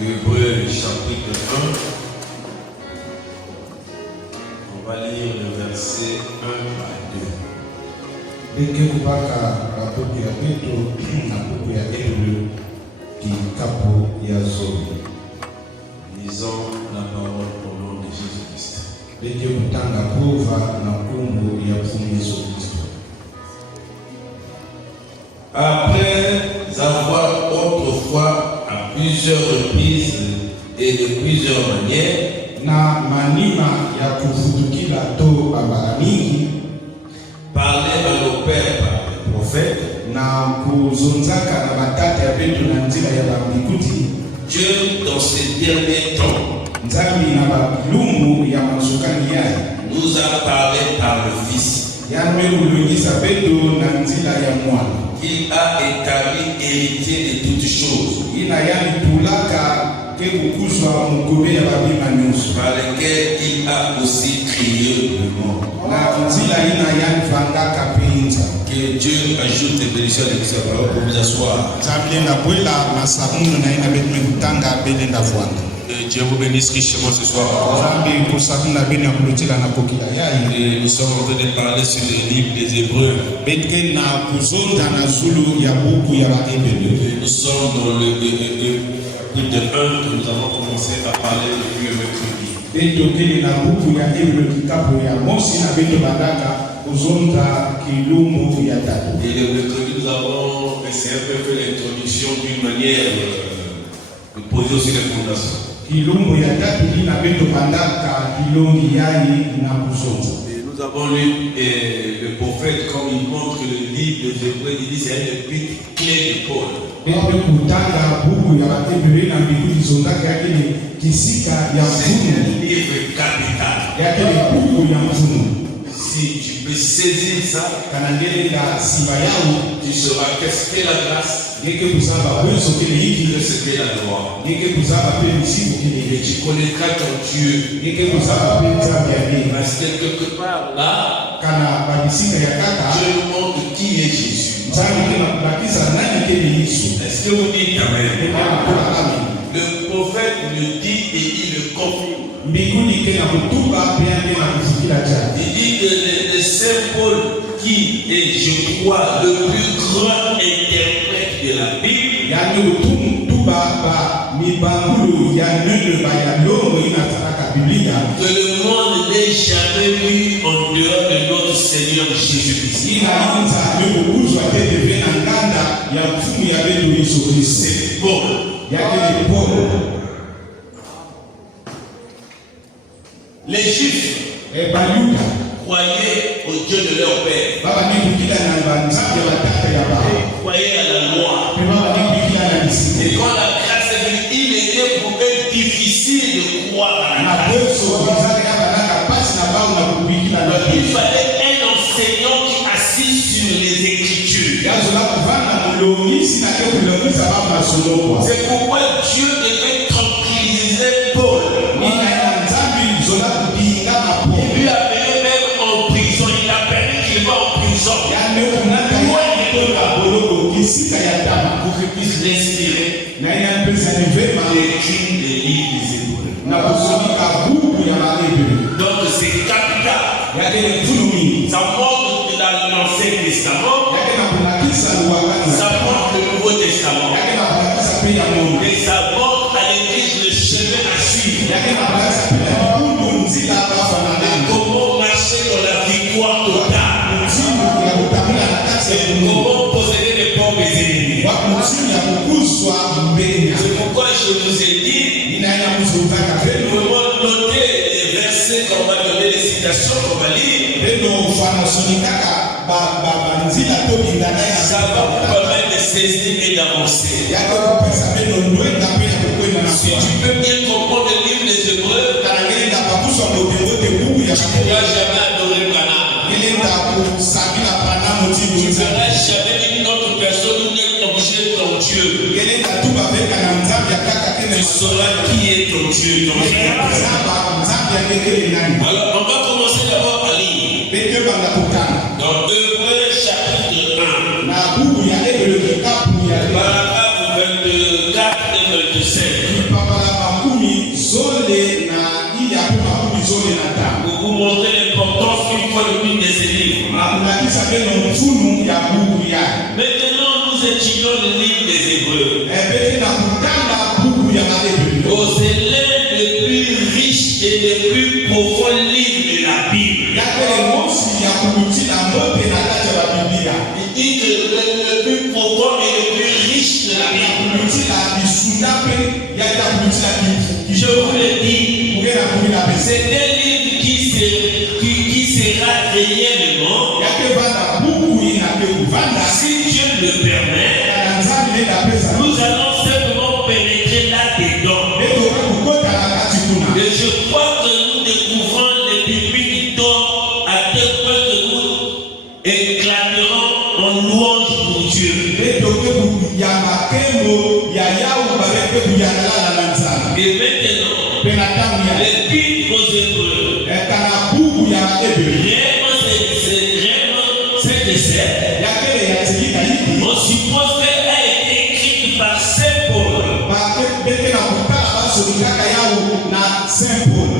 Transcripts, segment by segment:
Hébreux chapitre 1. On va lire le verset 1 à 2. Beke kubaka rapopo ya Petro na buku ya Hebrew kikapu ya Zoe. Lisons la parole au nom de Jésus-Christ. Beke kutanga kuva na kungu ya mfumu Yesu Kristo. Après avoir autrefois à plusieurs reprises et de plusieurs manières Na manima ya kufutukila to mara mingi parlé à nos pères par les prophètes, na kuzonzaka na batata ya Petro na nzila ya bambikuti, Dieu dans ces derniers temps Nzambi na balumbu ya masukani yaye nous a parlé par le Fils, yame kulungisa Petro na nzila ya mwana qui a établi héritier de toutes choses, ina yani tulaka ke kukuzwa mugobe ya babima nyonso par lesquelles il a aussi créé le monde. na nzila ina yani vangaka penza. Que Dieu ajoute des bénédictions de sa parole pour vous asseoir. Nzambi enda bwela masamuno na ina betu mekutanga bele nda vwanda. Et Dieu vous bénisse richement ce soir. Nzambi kusabuna bene kulutila na kokila yayi. Et nous sommes en train de parler sur le livre des Hébreux. Betke na kuzonda na zulu ya buku ya Bahebrew. Et nous sommes dans le chapitre 1 que nous avons commencé à parler depuis le mercredi. Beto kele na buku ya Hebrew kikapu ya mosi na beto bandaka kuzonda kilumu ya tatu. Et le mercredi, nous avons essayé de faire l'introduction d'une manière de poser aussi les fondations. Kilumbu ya tatu ina beto bandaka kilongi yayi na kuzonda. Et nous avons lu le prophète comme il montre que le livre des Hébreux, il dit c'est un épître clé de Paul. Beto kutanga buku ya Bahebrew na bikuti zondaka yake kisika ya C'est mfumu un livre capital. yake buku ya mfumu. Si tu peux saisir ça, Kanangele la siba yao tu sauras qu'est-ce qu'est la grâce, yeke kusaba wezo kele hiki qu'est-ce qu'est la loi. yeke kusaba pe misibu kele Et hiki tu connaîtras ton Dieu. yeke kusaba pe nzambi ya Mungu. Parce que quelque part là, Kana babisika ya kaka Dieu nous montre qui est Jésus. nzambi kena kubakiza nani kele Yesu. Est-ce que vous dites Amen? Ena kula amen. Le prophète le dit et il le confirme. Mbinguni kena kutuba pe ande na kufikira jana. Il dit que le Saint Paul, qui est, je crois, le plus grand interprète de la Bible, Yani utuba ba mibangulu ya nene ba ya longo ina taraka Biblia. que le monde n'ait jamais vu en dehors de notre Seigneur Jésus-Christ. Ina inza mekukuzwa te deve na nganda ya mfumu ya beto Yesu Kristo. C'est Paul. Yake ni Paulo. Les Juifs Bayuda croyaient au Dieu de leur père, baba nikukila na banzambe batata ya baba croyaient à la loi. pe baba nikukila na disipline Et quand la grâce est venue, il était pour eux difficile de croire à la na grâce. beso banzale ya banaka pasi na bao na kubikila na Il Yesu fallait un enseignant qui assis sur les Écritures. yazola kuvanda mulongisi na ke kulongisa baba masolokwa C'est pourquoi Dieu devait tranquilliser Paul. nina ya nzambi zola kubinga na po Il lui a mené même en prison. Il a permis qu'il va en prison yane kunaka ya tola boloko kisika ya tama pour qu'il puisse l'inspirer na ina pesa ni vema d'écrire les livres des Hébreux. na kusomika buku ya Bahebrew Donc c'est capital. yake ni mfulu mingi Ça montre l'Ancien Testament, yake na kunakisa luwakana ça montre le Nouveau Testament. yake na kunakisa pe ya Mungu Et ça montre à l'Église le chemin à suivre. yake na kunakisa pe ya Mungu nzila bafanana Comment marcher dans la victoire totale. mtindo ya kutamila na kasi ya Et Mungu comment posséder les pauvres et les ennemis. wa mtindo ya kukuzwa mbenya C'est pourquoi je vous ai dit, inaenda kuzunzaka pendo vraiment noter les versets qu'on va donner, les citations qu'on va lire. pendo ufana sonikaka nzila to bingana ya Ça va vous permettre de saisir et d'avancer. yake kupesa pendo ndwenda pe ya kukwenda na Si tu peux bien comprendre le livre des Hébreux, kanangenda pakuswa botengote buku ya tu ne pourras jamais adorer Branham. ilenda kusabila pana motibu Tu ne nzambe verras jamais une autre personne ou une objet de ton Dieu. ilenda tuba veka na nzambe ya kaka kene Tu sauras qui est ton Dieu, ton Dieu. nzambe ya kekele nani Alors, on va commencer d'abord à lire. peke banda kukana Dans Hébreux chapitre 1, na buku ya Hebrew kikapu ya paragraphe 24 et 25. papa Maintenant, nous étudions le livre des Hébreux. Oh, c'est l'un des plus riches et des plus profonds livres de la Bible. Il dit que le plus profond et le plus riche de la Bible. Je vous le dis, c'est un livre qui sera réellement, si Dieu le permet, nous allons simplement pénétrer là-dedans. Et je crois que nous découvrons les bibliques d'or à tel point que nous éclaterons en louange pour Dieu. Et maintenant, l'épître aux Hébreux, réellement c'est de cette. On suppose qu'elle a été écrite par Saint Paul.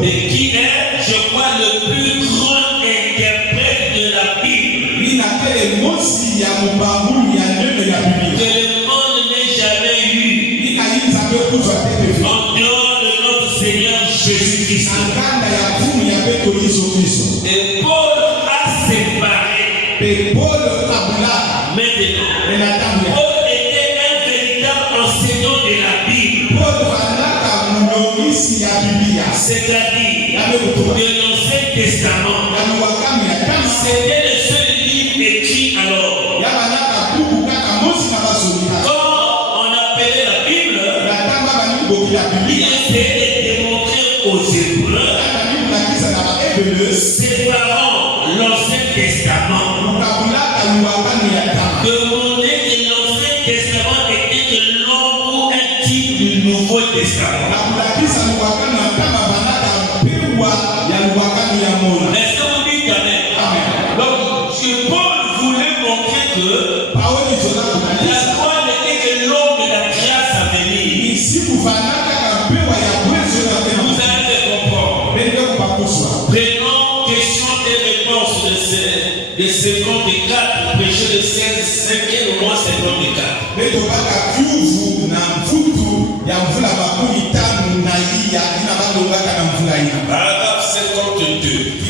Et qui est, je crois, le plus grand interprète de la Bible. Que le monde n'ait jamais eu. En dehors de notre Seigneur Jésus-Christ. Et Paul a séparé. Maintenant, Paul était un véritable enseignant de la Bible. C'est-à-dire de l'Ancien Testament. C'était le seul livre écrit alors. Quand on appelait la Bible, il essayait de démontrer aux Hébreux, séparant l'Ancien Testament, de montrer que l'Ancien Testament était de l'ombre ou un type du Nouveau Testament. Est-ce que vous dites amen? Donc, Paul voulait montrer que la loi n'était que l'ombre de la grâce à venir. Vous allez comprendre. Prenons question et réponse de 54, péché de 16, 5 et au moins 54. Paragraphe 52.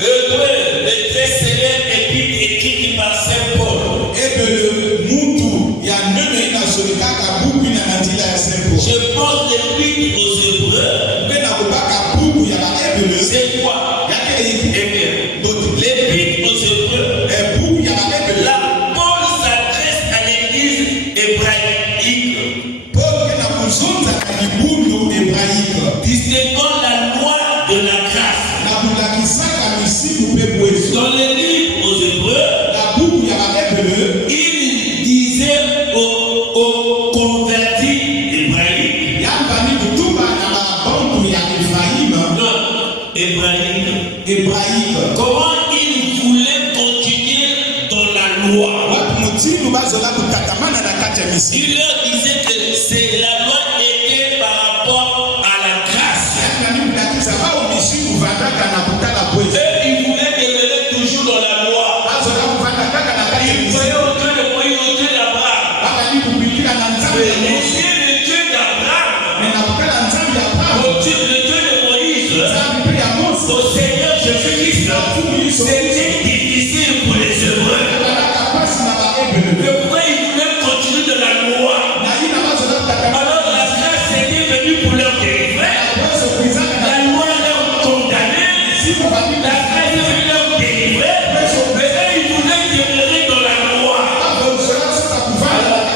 Hébreux, le très célèbre épître écrite par Saint Paul. Je pense l'épître aux Hébreux. C'est quoi? L'épître aux Hébreux. Là, Paul s'adresse à l'église hébraïque. Distinguant la loi de la grâce. Dans le livre aux Hébreux, il disait aux convertis hébraïques. Non, hébraïque. Comment il voulait continuer dans la loi. Il leur disait que c'est la loi était par rapport à la grâce. Et il voulait demeurer toujours dans la loi. Il croyait au Dieu de Moïse, au Dieu d'Abraham. Mais le Dieu d'Abraham, au Dieu de Moïse, au Seigneur Jésus-Christ, c'était difficile pour les Hébreux. Pourquoi ils voulaient continuer de la loi? Alors la grâce était venue pour leur délivrer. La loi leur condamnait. La grâce est venue leur délivrer. Mais eux, ils voulaient demeurer dans la loi.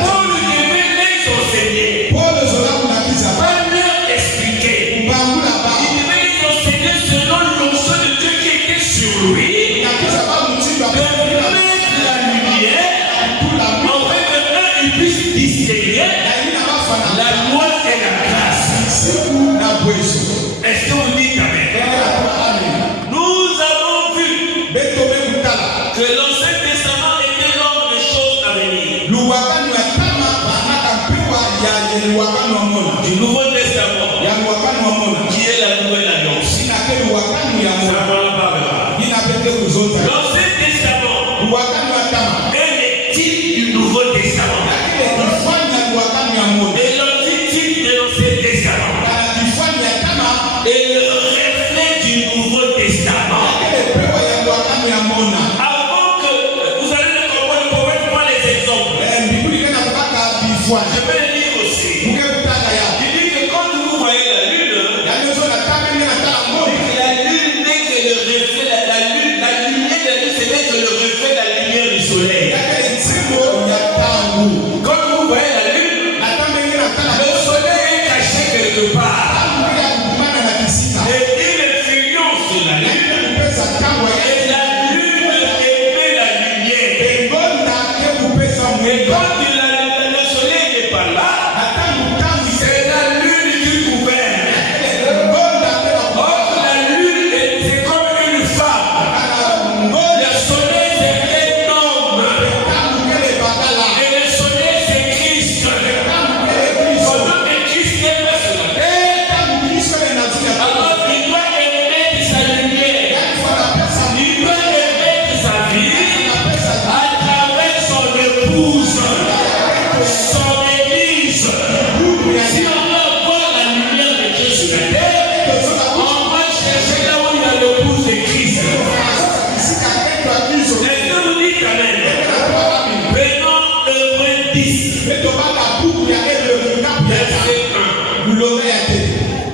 Paul devait les enseigner. Pas leur expliquer. Il devait les enseigner selon l'onction de Dieu qui était sur lui. De mettre la lumière. Enfin, maintenant, ils puissent distinguer la loi et la grâce. Est-ce que vous dites amen? Nous avons vu que l'Ancien Testament était l'ordre des choses à venir. Du Nouveau Testament, qui est la nouvelle alliance. Ça, on en parlera. L'Ancien Je vais le lire aussi. Il dit que quand vous voyez la lune, la lune n'est que le reflet, la lumière de la lune, ce n'est que le reflet de la lumière du soleil. Quand vous voyez la lune, le soleil est caché quelque part. Et il influence sur la lune. Et la lune émet la lumière. Et quand le soleil n'est pas là, c'est la lune qui gouverne. Or, la lune, c'est comme une femme. Le soleil, c'est un homme. Et le soleil, c'est Christ. Pendant que Christ est là sur la terre, alors il doit émettre sa lumière. Il doit émettre sa vie à travers son épouse, son église. Si on veut voir la lumière de Dieu sur la terre, on va chercher là où il y a l'épouse de Christ. Est-ce que vous dites amen? Prenons Hébreux 10, verset 1.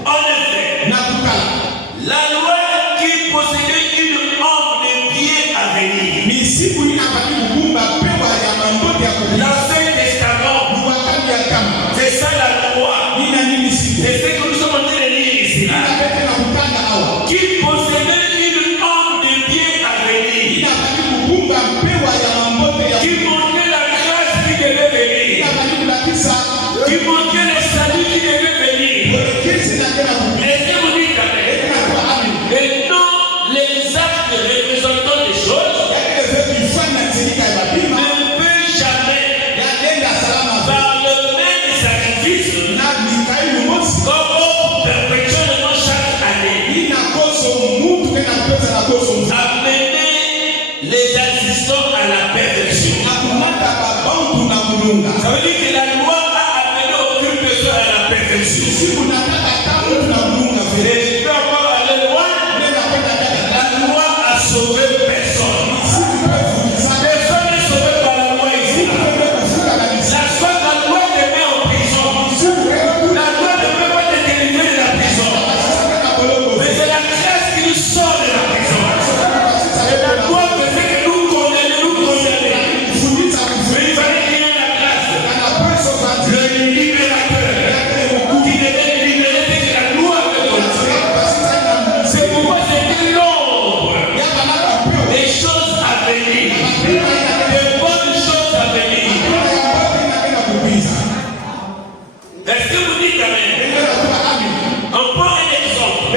En effet, la loi qui possédait une ombre de pied à venir, l'Ancien Testament, c'est ça la loi. C'est ce que nous sommes en train de lire ici. Qui possédait une ombre de pied à venir, qui montrait la grâce qui devait venir, qui montrait le salut qui devait venir. Est-ce que vous dites amen? Et non les actes représentants des choses ne peut jamais, par le même sacrifice, comme offre perpétuellement chaque année, amener les assistants à la perfection. Ça veut dire que la loi a amené aucune personne à la perfection. Et je peux encore aller loin. La loi a sauvé personne. Personne n'est sauvé par la loi ici. La loi te met en prison. La loi ne peut pas te délivrer de la prison. Mais c'est la grâce qui nous sort de la prison. Et la loi faisait que nous condamner. Mais il fallait qu'il y ait la grâce. Le libérateur qui devait libérer que la loi avait donné. C'est pourquoi c'était l'ombre des choses à venir, des bonnes choses à venir. Est-ce que vous dites amen? On prend un exemple.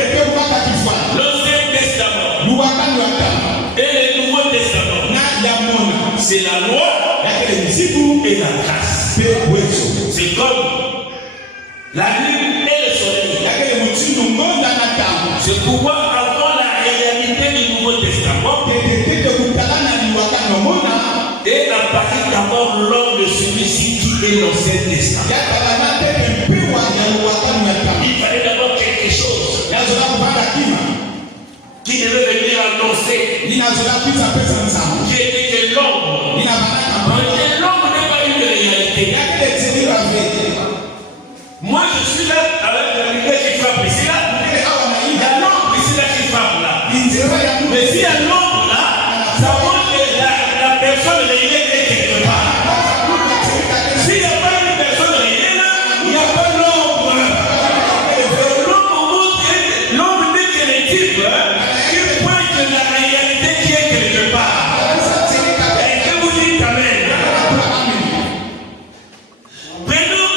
L'Ancien Testament et le Nouveau Testament. C'est la loi et la grâce. C'est comme la lune et le soleil. C'est pourquoi avant la réalité du Nouveau Testament et à partir d'abord l'homme de celui-ci qui est l'Ancien Testament. Il fallait d'abord quelque chose qui devait venir annoncer qui était que l'ombre. L'ombre n'est pas une réalité. Moi je suis là avec la lumière qui frappe ici là. Il y a l'ombre ici là qui frappe là. Mais s'il y a l'ombre là, ça montre que la personne réelle est quelque part. S'il n'y a pas une personne réelle là, il n'y a pas l'ombre. L'ombre n'est que les types qui pointent la réalité qui est quelque part. Et que vous dites amen. Prenons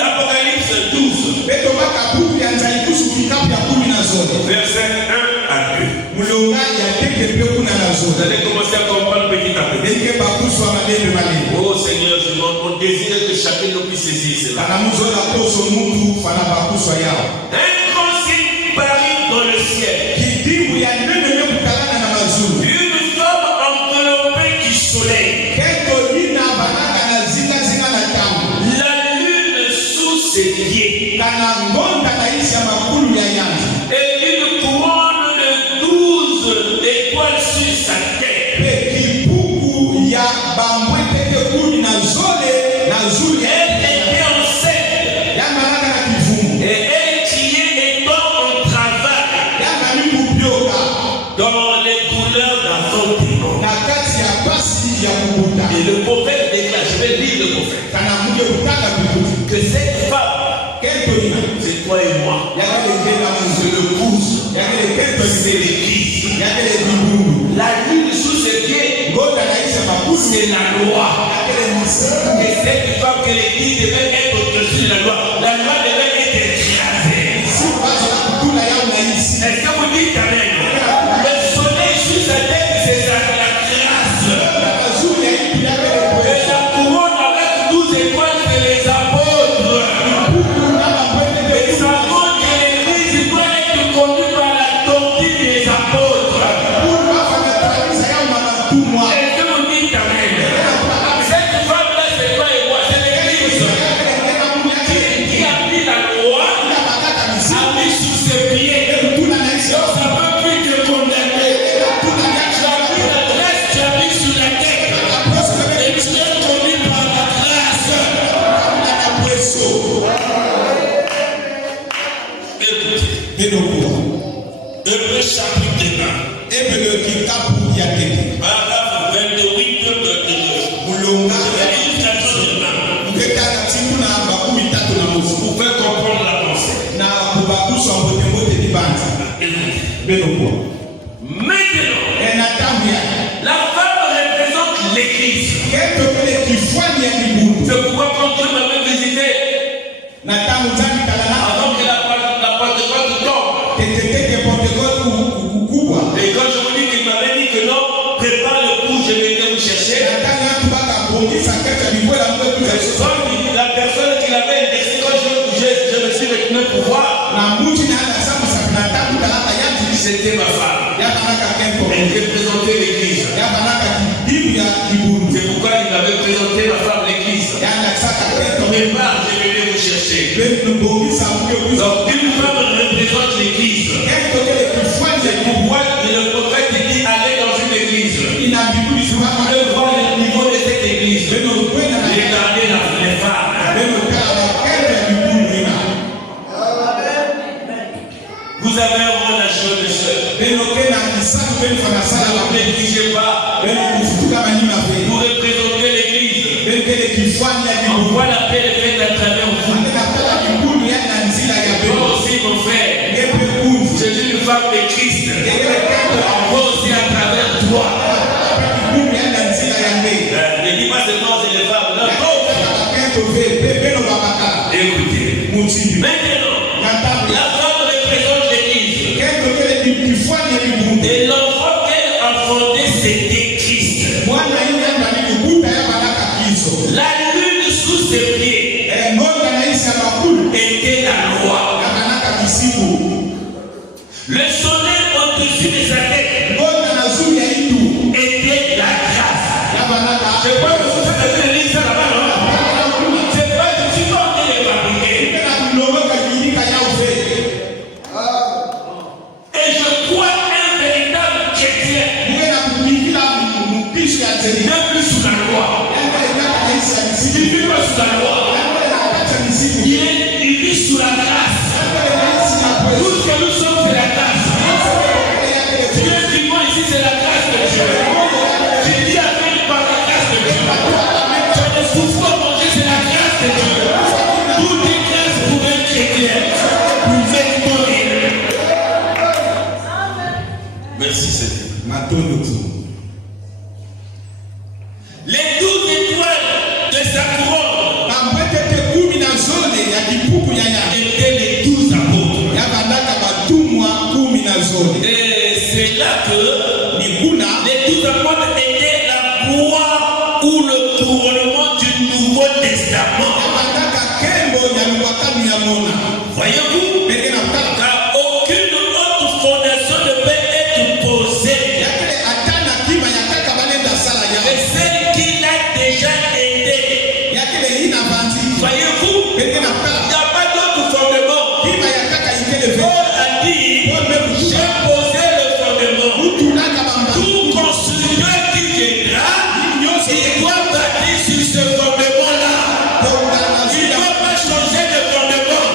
Apocalypse 12. Verset 1 à 2. Vous allez commencer à comprendre petit à petit. Oh Seigneur, on désire que chacun de nous puisse saisir cela. Un grand signe parut dans le ciel. Une femme enveloppée du soleil. La lune sous ses pieds. Et une couronne de 12 étoiles sur sa tête. Elle que cette femme, c'est toi et moi. C'est le pouce. C'est l'église. La lune sous ses pieds, c'est la loi. Et cette femme que l'église devait être au-dessus de la loi. La loi devait être écrasée. Est-ce que vous dites amen? Le soleil sur sa tête, c'est la grâce. Et la couronne avec 12 étoiles, c'est les apôtres. Et ça montre que l'église doit être conduite par la doctrine des apôtres. Est-ce que vous dites amen? Cette femme-là, c'est toi et moi, c'est l'église qui a mis la loi, a mis sous ses pieds. Ça ne peut plus te condamner. Tu as mis la grâce, tu as mis sous la tête. Et tu es conduit par la grâce. Écoutez. Hébreux chapitre 1. Paragraphe 28, peuple de Dieu. Pour faire comprendre la pensée. Maintenant, la femme représente l'église. C'est pourquoi quand Dieu m'avait visité, avant que la Pentecôte tombe, et quand je vous dis qu'il m'avait dit que non, prépare le coup, je vais venir vous chercher. La personne qui l'avait intéressé, quand je me suis retourné pour voir, c'était ma femme. Elle représentait l'église. C'est pourquoi il avait présenté ma femme l'église. Prépare, je vais venir vous chercher. Donc une femme représente l'église. C'est pourquoi le prophète dit allez dans une église. Je vois le niveau de cette église. Regardez les femmes. Vous avez un rôle à jouer, mes soeurs. Ne négligez pas. Vous représentez l'église. On voit la paix faite à travers vous. Toi aussi, mon frère. Je suis une femme de Christ. On voit aussi à travers toi. Ne dis pas seulement c'est les femmes. Non, écoutez. Maintenant, la femme représente l'église. Et l'enfant qu'elle a fondé, c'était Christ. La lune sous ses pieds était la loi. Le soleil au-dessus de sa tête était la grâce. Je crois que vous avez lu ça là-bas. C'est pas que tu vas les fabriquer. Et je crois un véritable chrétien n'est plus sous la loi. Il ne vit pas sous la loi. Il vit sous la grâce. Tout ce que nous sommes, c'est la grâce. Dieu dit moi ici, c'est la grâce de Dieu. Tu dis avec par la grâce de Dieu. Tu as des souffrances à manger, c'est la grâce de Dieu. Toutes les grâces pour un chrétien. Vous faites mourir. Merci Seigneur. Les 12 étoiles de sa couronne étaient les 12 apôtres. Et c'est là que les 12 apôtres étaient la croix ou le couronnement du Nouveau Testament. Voyez-vous, car aucune autre fondation ne peut être posée. Et celle qui l'a déjà été. Voyez-vous, il n'y a pas d'autre fondement. Paul a dit, j'ai posé le fondement. Tout constructeur qui viendra, il doit bâtir sur ce fondement-là. Il ne doit pas changer de fondement.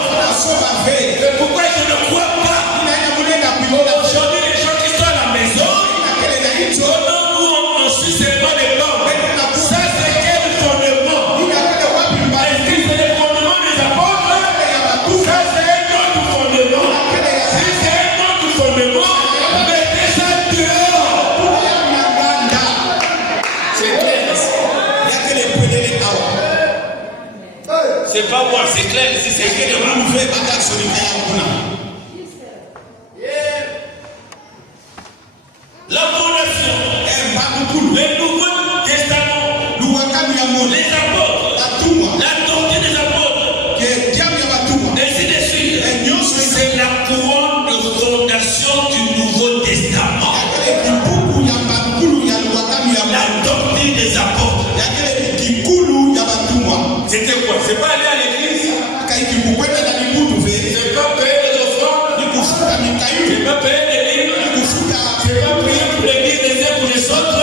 c'est clair ici, c'est écrit devant. La fondation, le Nouveau Testament, les apôtres, la doctrine des apôtres, ainsi de suite. C'est la couronne de fondation du Nouveau Testament. La doctrine des apôtres. C'était quoi? C'est pas aller à l'église. C'est pas payer les offrandes. C'est pas payer les livres. C'est pas prier pour l'église des uns pour les autres.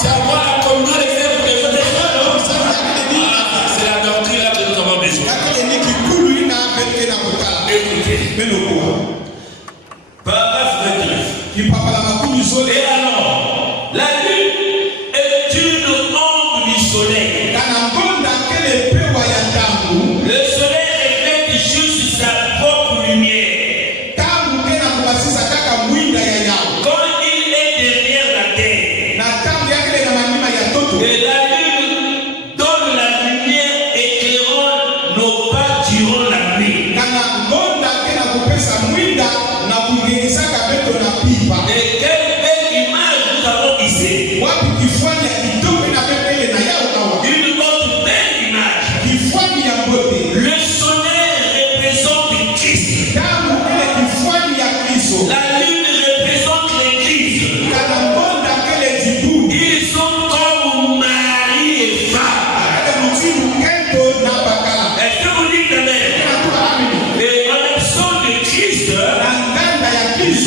C'est avoir la communion des uns pour les autres. C'est la doctrine là que nous avons besoin. Écoutez. Paragraphe 29. Et alors, la lune est une ombre du soleil. Le soleil reflète juste sa propre lumière. Quand il est derrière la terre, et la lune donne la lumière éclairant nos pas durant la nuit. Et quelle belle image nous avons ici. Une autre belle image. Le soleil représente Christ. La lune représente l'Église. Ils sont comme mari et femme. Est-ce que vous dites amen? Et en l'absence de Christ,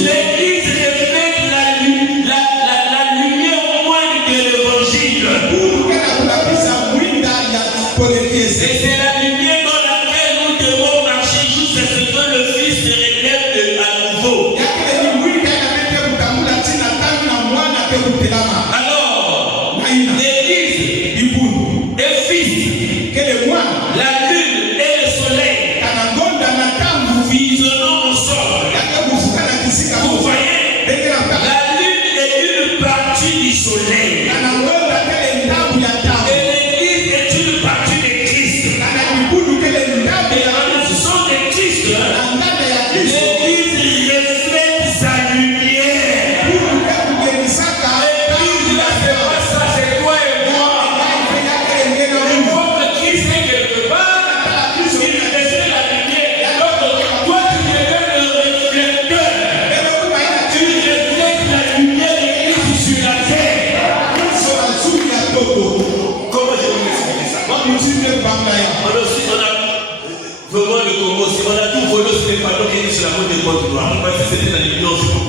l'Église reflète la lumière moindre de l'Évangile. Et c'est la lumière dans laquelle nous devons marcher jusqu'à ce que le Fils se révèle à nouveau. Alors, l'Église est Fils, la lune et le soleil fusionnant ensemble. Vous voyez, la lune est une partie du soleil. Et l'Église est une partie de Christ. Et en l'absence de Christ, l'Église reflète sa lumière. L'Église, là, c'est pas ça, c'est toi et moi. Il faut que Christ est quelque part. Il reflète la lumière. Donc, toi, tu deviens le réflecteur. Tu reflètes la lumière de Christ sur la terre. Comment je vous explique ça? On a aussi, vraiment le Congo aussi, on a tout volé sur les panneaux qui étaient sur la route des Côtes Noires. Parce que c'était dans les millions, je sais pas.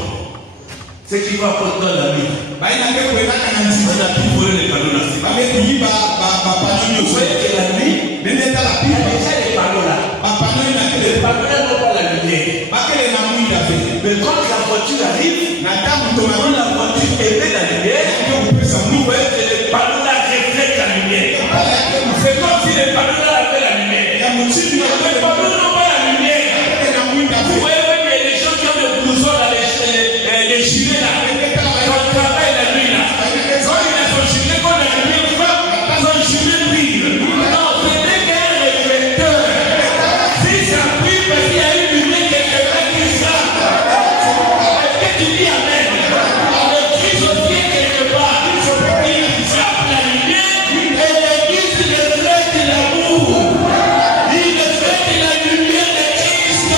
Ce qui va apporter dans la vie. On a tout volé les panneaux là. Vous voyez que la nuit, il y a déjà les panneaux là. Les panneaux là n'ont pas la lumière. Mais quand la voiture arrive, quand la voiture émet la lumière, vous voyez que les panneaux là reflètent la lumière. C'est comme si les panneaux là avaient la lumière. Les panneaux n'ont pas la lumière. Vous voyez même qu'il y a des gens qui ont des blousons dans les gilets là. Quand ils travaillent la nuit là. Quand ils ont son gilet, quand la lumière frappe, son gilet brille. Non, c'est dès qu'il y a un réflecteur. Si ça brille parce qu'il y a une lumière quelque part qui frappe. Est-ce que tu dis amen? Le Christ aussi est quelque part. Il frappe la lumière et l'Église reflète l'amour. Il reflète la lumière de Christ.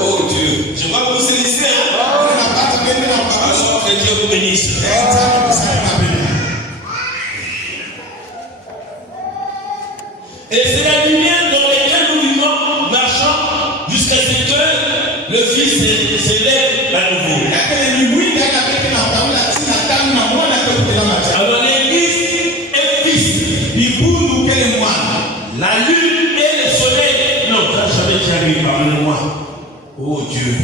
Oh Dieu, je vais vous saisir. Alors que Dieu vous bénisse. Et c'est la lumière dans laquelle nous vivons, marchant jusqu'à ce que le Fils s'élève à nouveau. Alors l'Église est Fils. La lune et le soleil. Non, ça j'avais déjà vu, pardonnez-moi. Oh Dieu.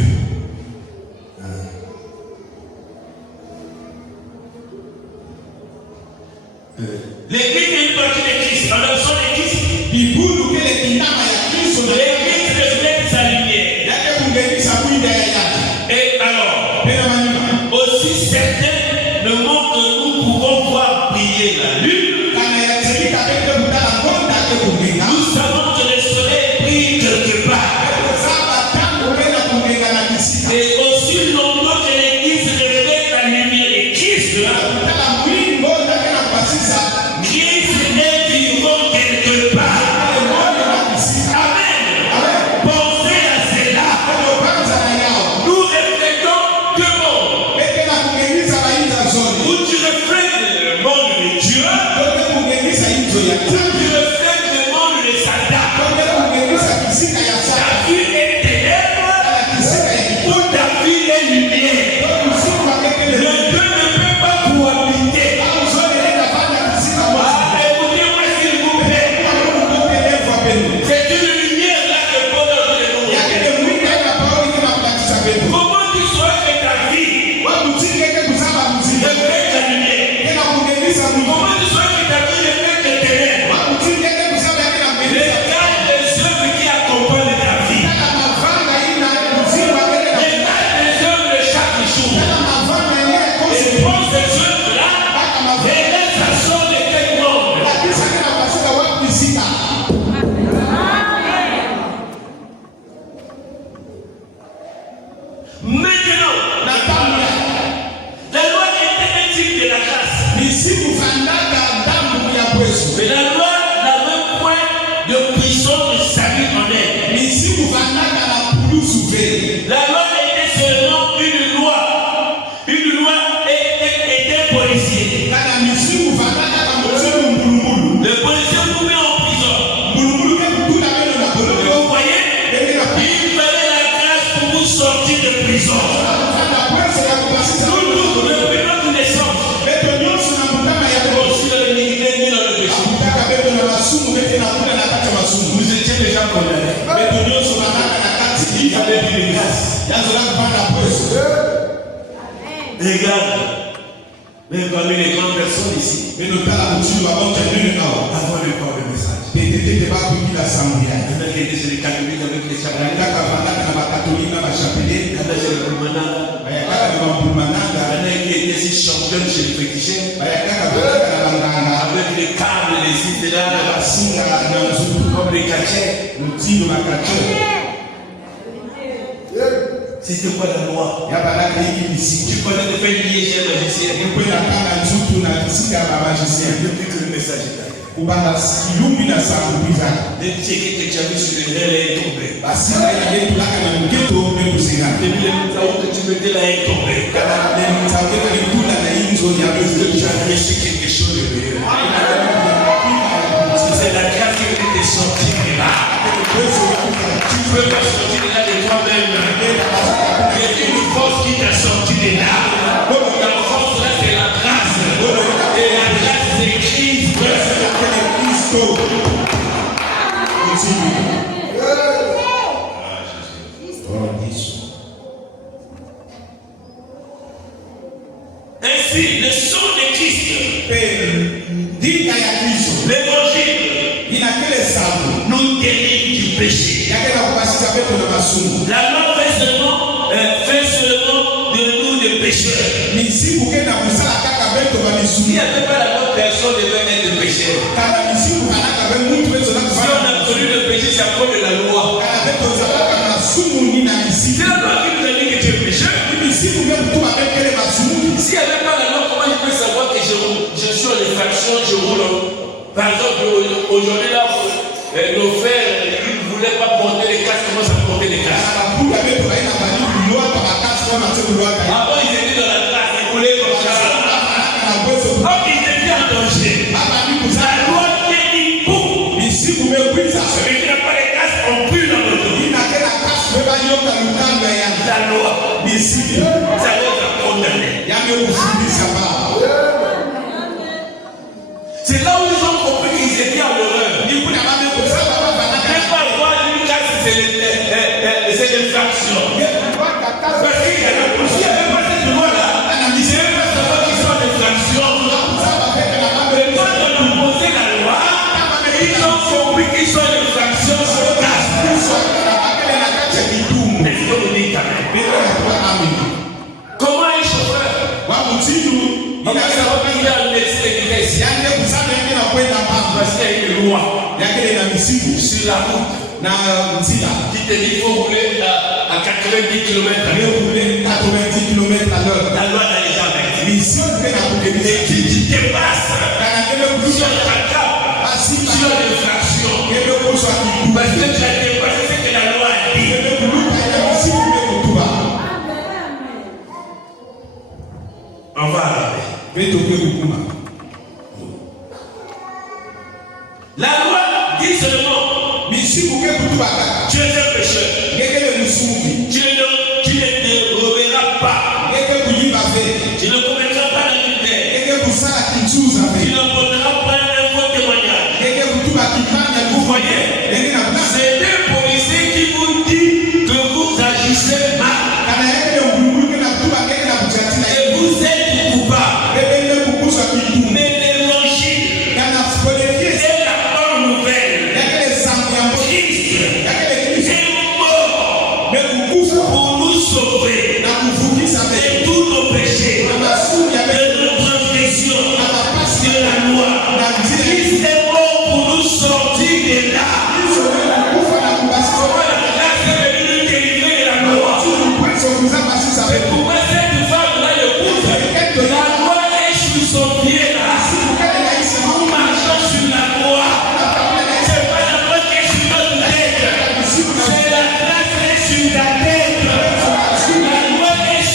Maintenant, la loi était un type de la grâce. Mais la loi n'avait point de prison de salut en elle. La loi était seulement une loi. Une loi était policier. Le policier vous met en prison. Vous voyez, il fallait la grâce pour vous sortir de prison. Nous depuis notre naissance, vous étiez déjà condamnés. Il fallait dire grâce. Regarde, même parmi les grandes personnes ici, avant le corps de message. Il y en a qui étaient chez les catholiques avec les chapelles. Il y en a chez les Boulmananga. Il y en a qui étaient ici champions chez les féticheurs. Avec les câbles, les cités là, comme les cachets. C'était quoi la loi? Tu connais de faire lier chez le magicien. Depuis que le message est arrivé. Les tickets que tu as mis sur les relais est tombé. Depuis le temps que tu mettais là est tombé. Tu as reçu quelque chose de meilleur. C'est la grâce qui veut te sortir de là. Tu peux pas sortir de là de toi-même. Il y a une force qui t'a sorti de là. La force là c'est la grâce. Et la grâce c'est Christ. Ainsi, le sang de Christ, l'évangile, nous délivre du péché. La loi fait seulement de nous des pécheurs. S'il n'y avait pas la loi, personne ne devait être pécheur. Si on a connu le péché, c'est à cause de la loi. C'est la loi qui nous a dit que tu es pécheur. S'il n'y avait pas la loi, comment je peux savoir que je suis en infraction, je roule? Par exemple, aujourd'hui là, nos frères, ils ne voulaient pas porter les casques, comment ça porter les casques? Avant, ils étaient dans la classe, ils voulaient comme ça. Donc, ils étaient en danger. La loi est une boue. Celui qui n'a pas les casques, on brûle dans le dos. La loi, ça les a condamnés. C'est là où ils ont compris qu'ils étaient en horreur. Même pas voir une casse, c'est l'infraction. Parce qu'il y a la police, il n'y avait pas cette loi-là. Ils ne savaient pas savoir qu'ils sont en infraction. Mais quand on a posé la loi, ils ont compris qu'ils sont en infraction sur le casse. Est-ce que vous dites amen? Comment un chauffeur? Il a un médecin de vitesse. Parce qu'il y a une loi sur la route qui te dit qu'il faut rouler à 90 km/h. La loi n'a jamais dit. Et qui te dépasse sur la table, sur l'infraction. Parce que tu as dépassé ce que la loi a dit. On va arrêter. La loi dit seulement tu es un pécheur. Tu ne te reverras pas. Tu ne commettras pas l'adultère. Tu ne prendras pas un faux témoignage. Vous voyez, c'est un policier qui vous dit que vous agissez mal. Et vous êtes coupable.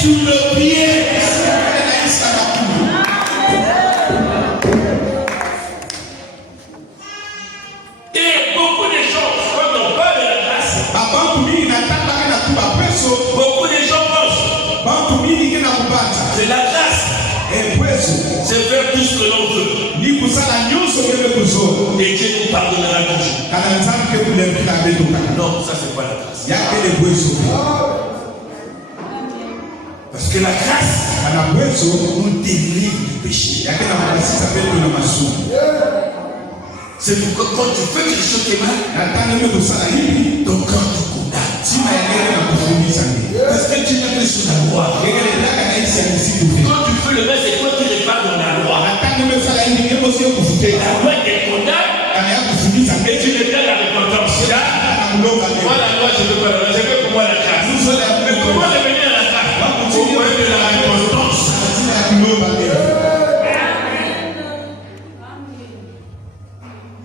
sur le pied. Et beaucoup de choses, quand on parle de la grâce, beaucoup de gens pensent c'est la grâce. C'est faire tout ce que l'on veut. Et Dieu nous pardonnera toujours. Non, ça c'est pas la grâce. Parce que la grâce nous délivre du péché. C'est pourquoi quand tu fais quelque chose qui est mal, ton cœur te condamne. Parce que tu n'es plus sous la loi. Quand tu fais le mal, c'est toi qui n'es pas dans la loi. La loi te condamne et tu n'es pas la repentance. Moi, la loi, je veux pas la loi. Je veux pour moi la grâce. Mais comment revenir à la grâce? Au moyen de la repentance.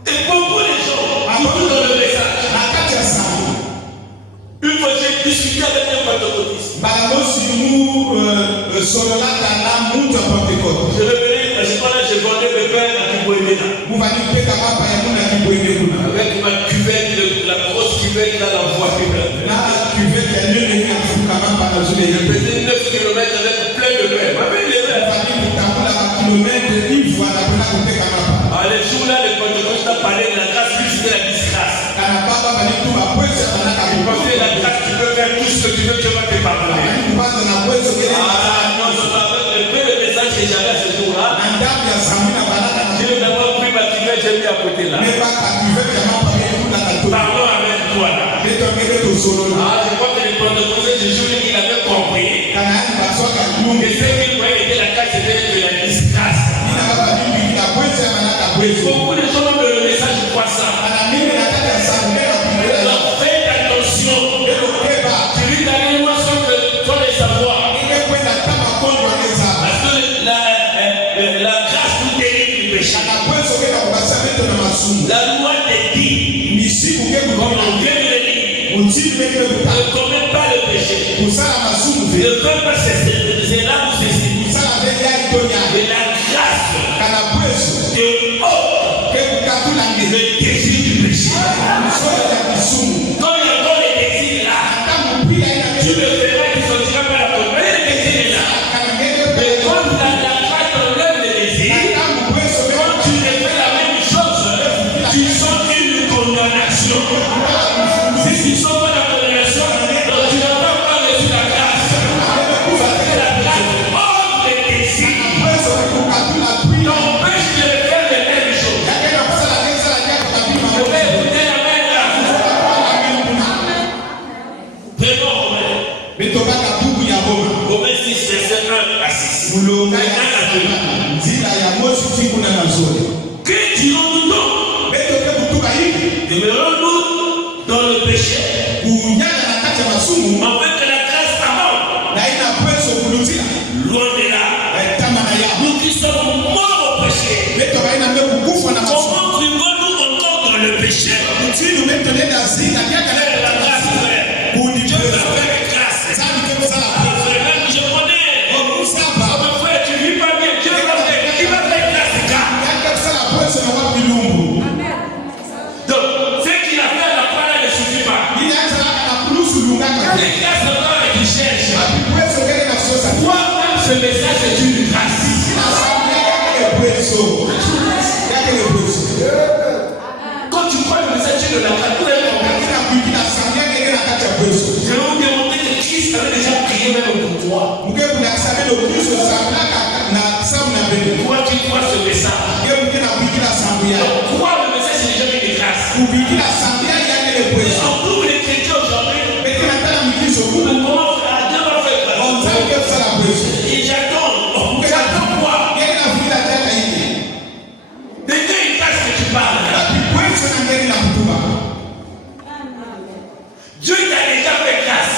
Et beaucoup de gens, surtout dans le message, une fois j'ai discuté avec un pentecôtiste. Je revenais, à ce moment-là, je vendais mes pères à Kiboémena. Avec ma cuvette, la grosse cuvette dans la voiture. Je faisais 9 km avec plein de pain. Les jours-là, le pentecôtiste a parlé de la grâce, lui c'était la disgrâce. Il pensait la grâce, tu peux faire tout ce que tu veux, Dieu va te pardonner. Non, c'est pas vrai. Le premier message que j'avais à ce jour-là, j'ai d'abord pris ma cuvette, j'ai mis à côté là. Parlons avec toi là. Je crois que le pentecôtiste, ce jour-là, il avait compris que ce qu'il croyait était la grâce, c'était de la disgrâce. Beaucoup de gens ont le message de quoi ça. Alors faites attention. Tu lui donnes moi sans le savoir. Parce que la grâce nous délivre du péché. La loi te dit, comme Dieu le dit, ne commets pas le péché. Ne fais pas c'est là où c'est. Et la grâce te le désir du péché. Quand il y a encore les désirs là, tu le verras, tu ne sentiras pas la faute. Mais le désir est là. Mais quand la grâce t'enlève le désir, quand tu fais la même chose, tu sens une condamnation. Si tu ne sens pas la condamnation, donc tu n'as pas reçu la grâce. Parce que la grâce ôte les désirs. T'empêche de faire les mêmes choses. Romains 6, verset 1 à 6. Que dirons-nous donc? Demeurons-nous dans le péché afin que la grâce abonde? Loin de là. Nous qui sommes morts au péché, comment vivons-nous encore dans le péché? La grâce, frère. Dieu va faire grâce. Je connais. Frère, tu ne vis pas bien. Dieu va faire. Il va faire grâce. Donc, ce qu'il a fait à la croix ne suffit pas. Les grâces encore qui cherchent. Toi-même, ce message est une grâce. Quand tu crois le message de la grâce, je vais vous demander que Christ avait déjà prié même pour toi. Toi qui crois ce message. Crois le message c'est déjà une grâce. On trouve les chrétiens aujourd'hui. Comment Dieu va faire grâce? Et j'attends quoi? De quelle grâce que tu parles? Dieu t'a déjà fait grâce.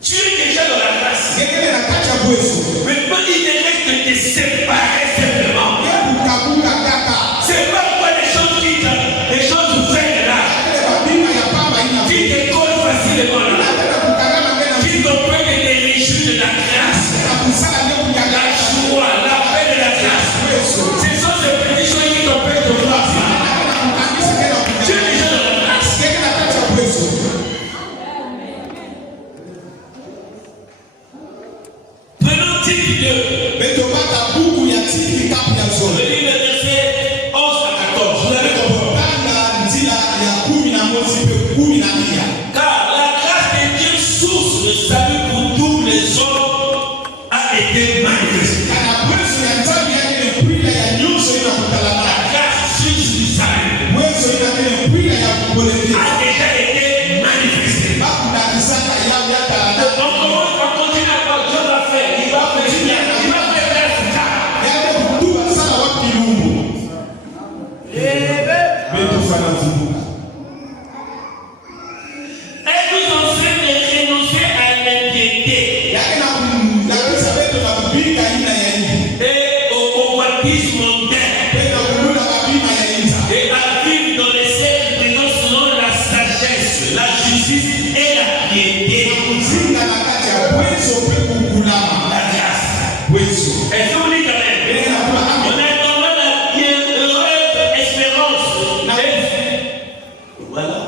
Tu es déjà dans la grâce. Tite 2. Beto bata buku ya Tite kapu ya zone. Je lis le verset 11 à 14. Vous avez compris? Car la grâce de Dieu, source de salut pour tous les hommes, a été manifestée. La grâce, source du salut, a déjà été manifestée. Donc on continue à voir Dieu va faire. Il va faire bien. Il va faire Elle nous enseigne de renoncer à l'impiété et au convoitisme mondain et à vivre dans les cercles présents selon la sagesse, la justice et la piété. La grâce. Est-ce que vous dites amen? On attendant la bienheureuse espérance. Voilà.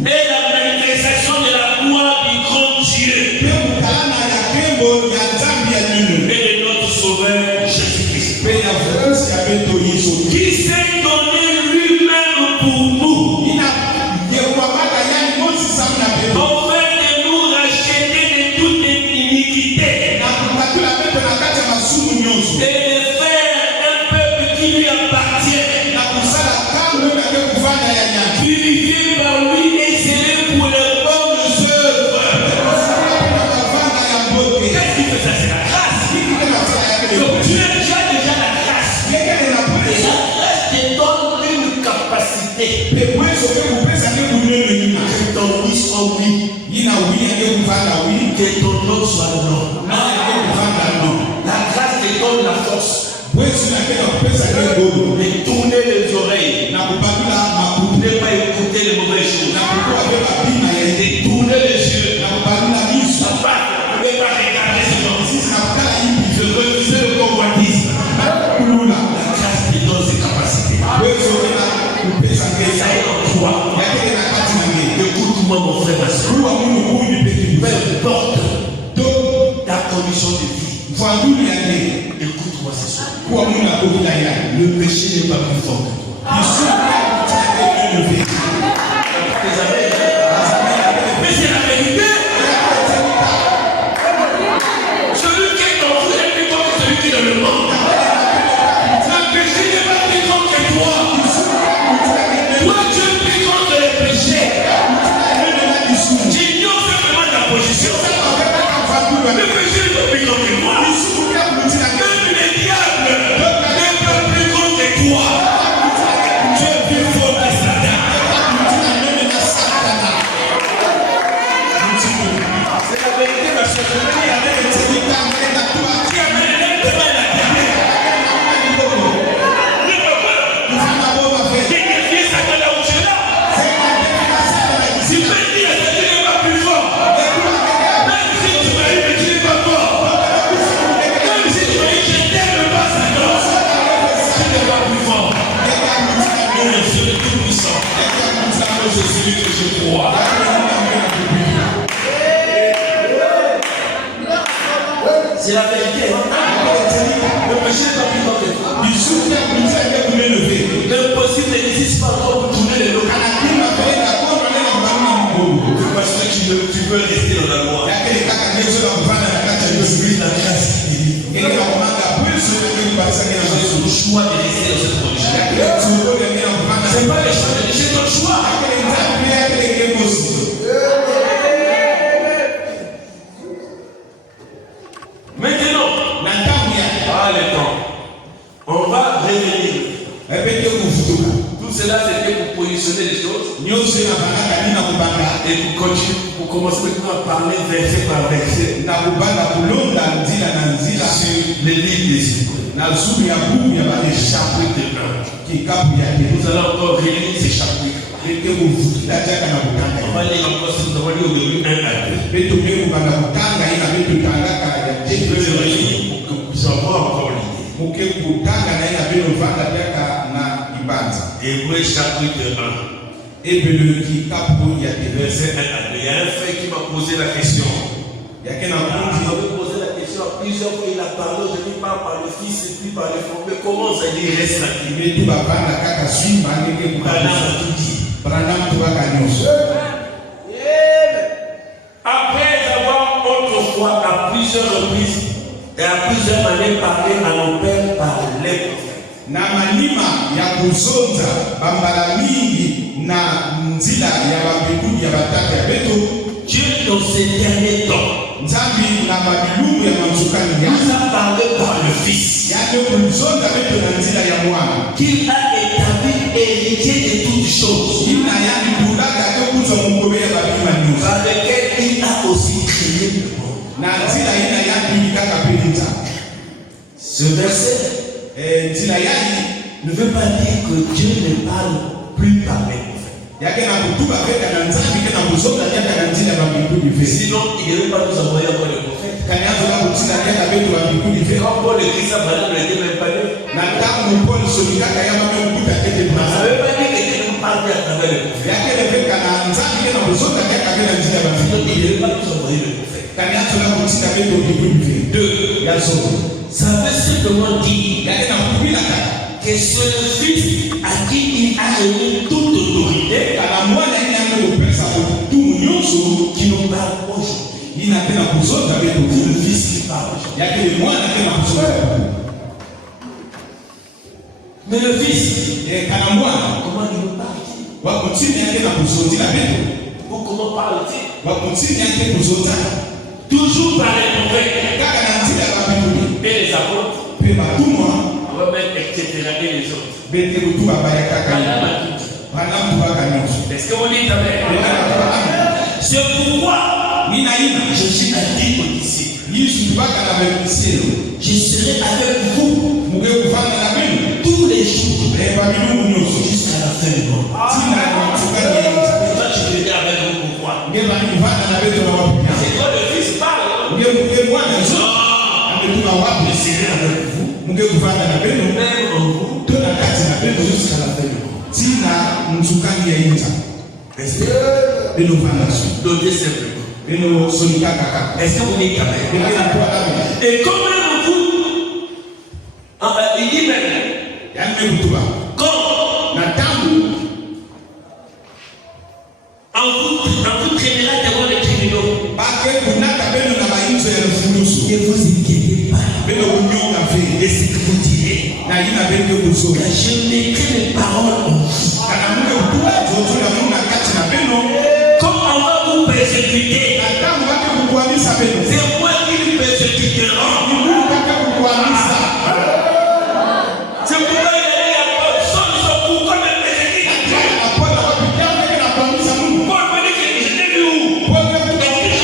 Et la manifestation de la gloire du grand Dieu et de notre Sauveur Jésus-Christ, qui s'est donné lui-même pour nous, afin de nous racheter de toute iniquité et de faire un peuple qui lui appartient, purifié par lui et zélé pour les bonnes œuvres. Qu'est-ce qui fait ça? C'est la grâce. Donc tu as déjà la grâce. Et la grâce te donne une capacité que ton oui soit oui, que ton non soit non. La grâce te donne la force de tourner les oreilles, ne pas écouter les mauvaises choses, de tourner les yeux, ne pas regarder ce genre. Je refuse le convoitisme. La grâce te donne ses capacités. Et ça est en toi. Écoute-moi mon frère, ma soeur. Peu importe ta condition de vie, écoute-moi ce soir. Le péché n'est pas plus fort que toi. Mais c'est la vérité. Celui qui est en vous est plus fort que celui qui est dans le monde. Le péché n'est pas plus fort que toi. Toi, tu es plus fort que le péché. Tu ignores simplement ta position. Le péché n'est pas plus fort que moi. Même les diables n'est pas plus grand que toi. Tu es plus fort que Satan. C'est la vérité, ma soeur. Je veux dire avec le Seigneur. Qui amène l'électement et la diable. Ne peux pas. Qui défie Satan là où tu es là. Si tu me dis que Satan n'est pas plus fort. Même si tu m'as dit que tu n'es pas fort. Même si tu m'as dit que je t'aime pas Satan. Tu n'es pas plus fort. Non, je suis le tout puissant. Je suis celui que je crois. C'est la vérité. Le péché n'est pas plus fort que toi. L'impossible n'existe pas encore pour tourner les lots. Parce que tu veux rester dans la loi. Tu veux vivre la grâce qui est le choix de rester dans cette condition. C'est pas le choix de laisser ton choix. Maintenant, le temps. On va revenir. Tout cela c'était pour positionner les choses. Et pour continuer, pour commencer maintenant à parler verset par verset sur les livres des chapitre 1. Nous allons encore relire ces chapitres. On va lire encore si nous avons lu au début 1 à 2. Je peux le relire pour que vous puissiez avoir encore l'idée. Hébreux chapitre 1. Verset 1 à 2. Il y a un frère qui m'a posé la question. Il m'a posé la question plusieurs fois, il a parlé, je dis pas par le Fils et puis par le Frère. Mais comment ça dit, il reste là? Après avoir autrefois, à plusieurs reprises et à plusieurs manières parlé à nos pères par les prophètes. Na manima ya kuzonza bambala mingi na nzila ya babekuli ya batata ya beto. Dieu dans ces derniers temps nous a parlé par le Fils qu'il a établi héritier de toutes choses par lequel il a aussi créé le monde. Ce verset ne veut pas dire que Dieu ne parle plus par les prophètes. Sinon, il ne devait pas nous envoyer encore les prophètes. Quand Paul écrit ça, madame n'était même pas né. Ça ne veut pas dire que Dieu nous parle à travers les prophètes. Sinon, il ne devait pas nous envoyer les prophètes. Deux, ça veut simplement dire que c'est le Fils à qui il a donné toute autorité qui nous parle aujourd'hui. C'est le Fils qui parle aujourd'hui. Mais le Fils, comment il nous parle? Ou comment parle-t-il? Toujours par les prophètes et les apôtres. Etc. et les autres. Est-ce que vous dites amen? C'est pourquoi je suis dit aux disciples, je serai avec vous tous les jours jusqu'à la fin du monde. Et toi tu viens avec vous pourquoi? C'est quand le Fils parle. Je serai avec vous. Même en vous, jusqu'à la fin du monde. Donnez simplement. Est-ce que vous dites amen? Et comme vous, il dit même, quand en vous traînera devant les tribunaux, ne vous inquiétez pas de ce que vous direz. Car je mettrai mes paroles en vous. Comme on va vous persécuter, c'est moi qui vous persécutera. C'est pourquoi il a dit à Paul, sans pourquoi me persécuter. Paul me dit que je t'ai vu où? Moi j'étais où pour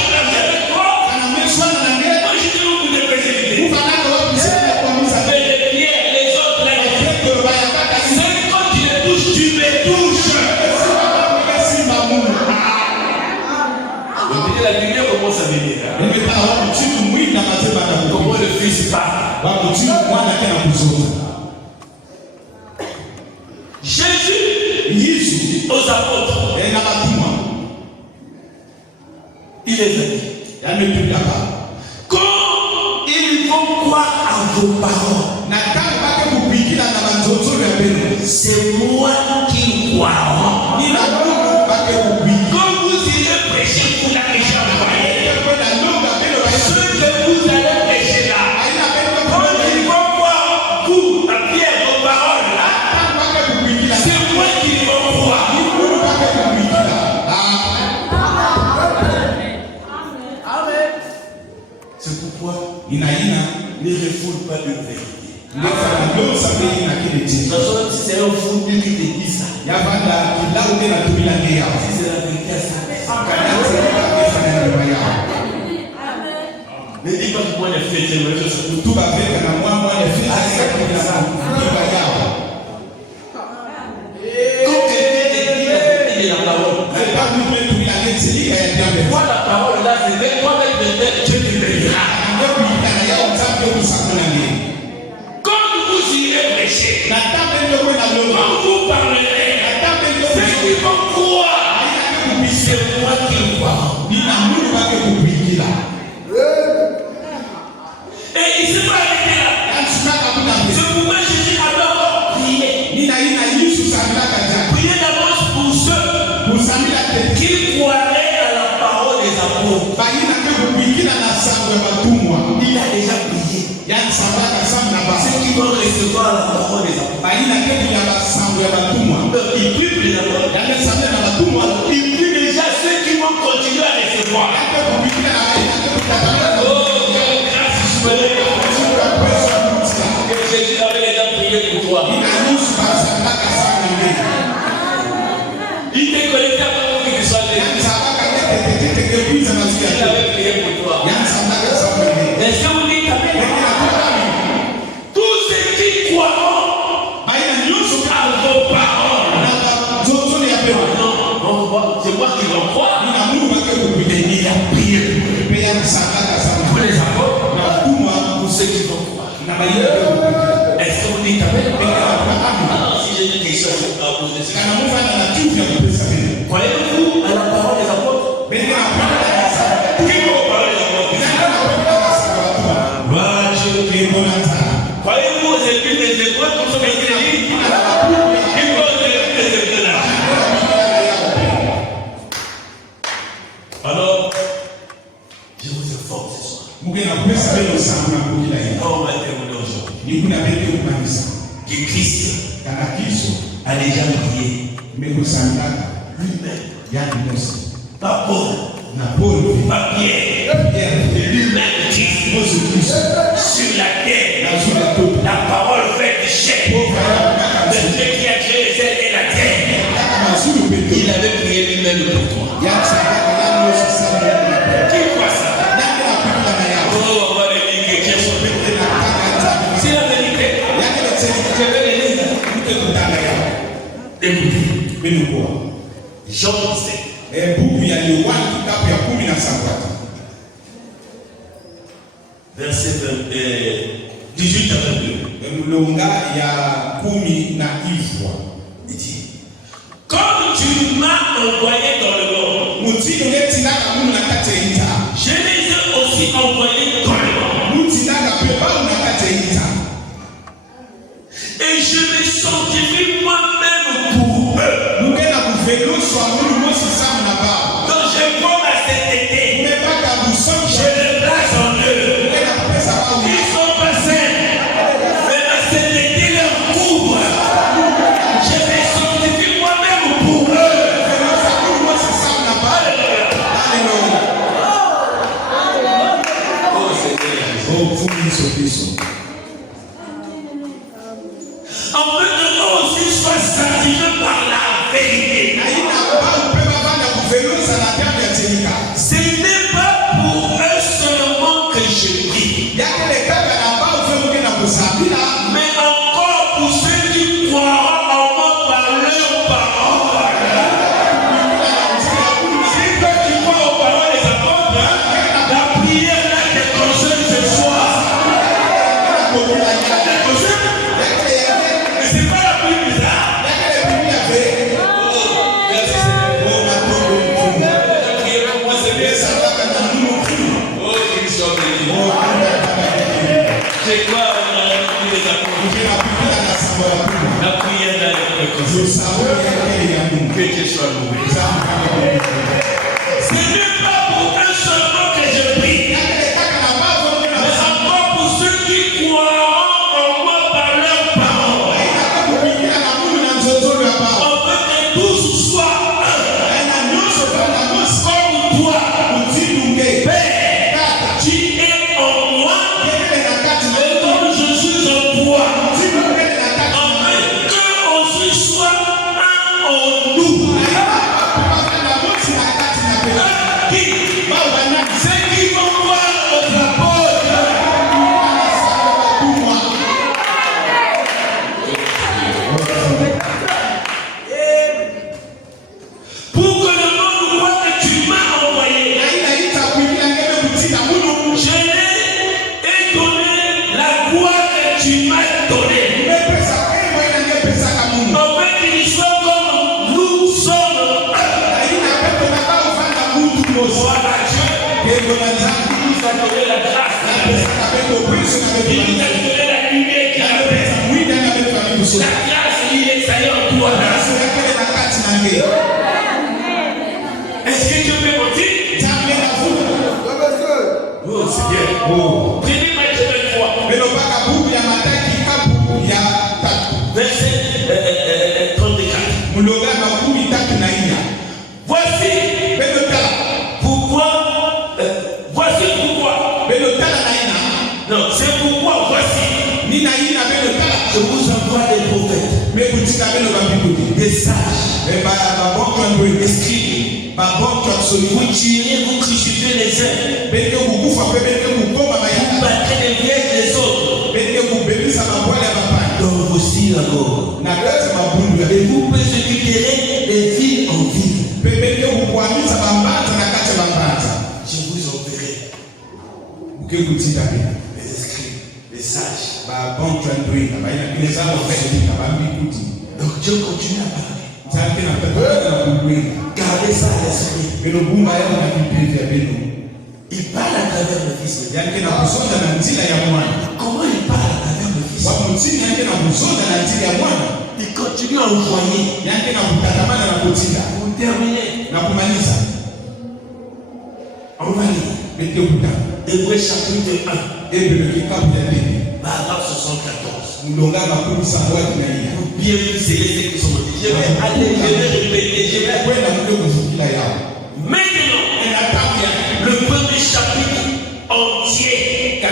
te persécuter? Mais les pierres, les autres, c'est quand tu les touches, tu me touches. La lumière commence à venir. Comment le Fils parle? Jésus aux apôtres, il est venu. Quand ils vont croire à vos paroles, c'est moi qui crois. Quand vous irez prêcher pour la mission, ce que vous allez prêcher là, quand ils vont croire vous, la pierre, vos paroles là, c'est moi qui vais croire. C'est pourquoi ne refoule pas de vérité. De toute façon, si c'est un fou qui te dit ça, si c'est la vérité, ne dis pas que moi j'ai fait tout va bien. Quand quelqu'un te dit la vérité de la parole, moi la parole là, c'est vrai, toi avec le tête, Dieu te verra. Quand vous irez prêcher, quand vous parlerez, ceux qui vont croire, c'est moi qui crois. des apôtres. Il a déjà prié. Ceux qui vont recevoir la parole des apôtres. Il prie pour les apôtres. Il prie déjà ceux qui vont continuer à recevoir. Oh, quelle grâce supplémentaire. Que Jésus avait déjà prié pour toi. Il t'est connecté à toi pour qu'il soit là. Il avait prié pour toi. Est-ce que vous dites amen? Tous ceux qui croiront à vos paroles. Non, c'est moi qui en crois. Il a prié pour les apôtres, pour ceux qui vont croire. Est-ce que vous dites amen? Si j'ai une question à poser, croyez-vous à la parole des apôtres? Qui croit aux paroles des apôtres? Croyez-vous aux écrits des Hébreux comme ça écrit? Qui croit aux écrits des Hébreux là? Alors, je vous informe ce soir. On va terminer aujourd'hui. Que Christ a déjà prié lui-même. Pas Paul, pas Pierre, lui-même Christ sur la terre. La parole faite chair. Le Dieu qui a créé les airs et la terre. Il avait prié lui-même pour toi. Qui croit ça? Oh, on va le dire que Dieu soit. C'est la vérité. Je vais le lire. Écoutez. Jean 17. Verset 18 à 22. Il dit, comme tu m'as envoyé dans le monde, je les ai aussi envoyés dans le monde. Et je me sanctifie moi-même pour eux. Donc je prends ma sainteté. Je les place en eux. Ils sont pas saints. Mais ma sainteté leur couvre. Je me sanctifie moi-même pour eux. En fait, eux aussi soient sanctifiés par la vérité. Ce n'est pas pour eux seulement que je prie, mais encore pour ceux qui croiront en moi par leur parole. Si toi tu crois aux paroles des apôtres, la prière là te concerne ce soir. Mais c'est pas la prière bizarre. C'est quoi la prière des apôtres? La prière dans le que Dieu soit loué. Ce n'est pas pour eux seulement que je prie, mais encore pour ceux qui croiront en moi par leur parole. On veut que tous soient un, comme toi. Père, tu es en moi, et comme je suis en toi. On veut qu'eux aussi soient un en nous. Ceux qui vont voir aux apôtres. Pour que le monde voit que tu m'as envoyé, je leur ai donné la gloire que tu m'as donnée. En fait, qu'ils soient comme nous sommes. Voilà Dieu. Il nous a donné la grâce. Il nous a donné la lumière qui a fait. La grâce, il est saillé en toi. Est-ce que Dieu peut mentir? Non, c'est pourquoi voici. Je vous envoie des prophètes, des sages, des scribes. Vous tirez, vous crucifiez les uns. Vous battez les vieilles des autres. Dans vos synagogues. Et vous persécuterez les villes en ville. Je vous enverrai les scribes, les sages. Donc Dieu continue à parler. Gardez ça à l'esprit. Il parle à travers le Fils. Comment il parle à travers le Fils? Il continue à envoyer. Pour terminer. On va lire. Hébreux chapitre 1. Paragraphe 74. Pour bien vous sceller ceux qui sont morts. Je vais aller, je vais répéter, Maintenant, le premier chapitre entier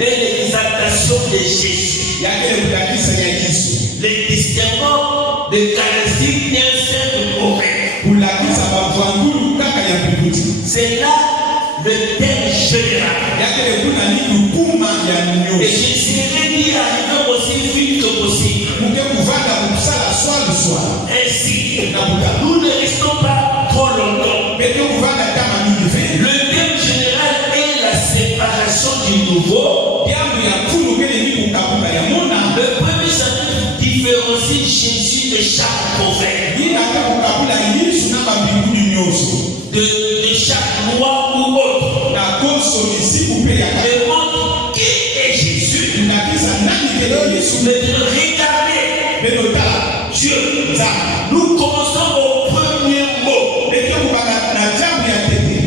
est l'exaltation de Jésus. Les discernements de caractéristiques d'un certain prophète. C'est là le thème général. Et j'essaierai d'y arriver aussi vite que possible. Ainsi, nous ne restons pas trop longtemps. Le thème général est la séparation du nouveau. Le premier chapitre différencie Jésus de chaque prophète. De chaque loi ou autre. Et montre qui est Jésus. Mais regardez Dieu. Nous commençons au premier mot.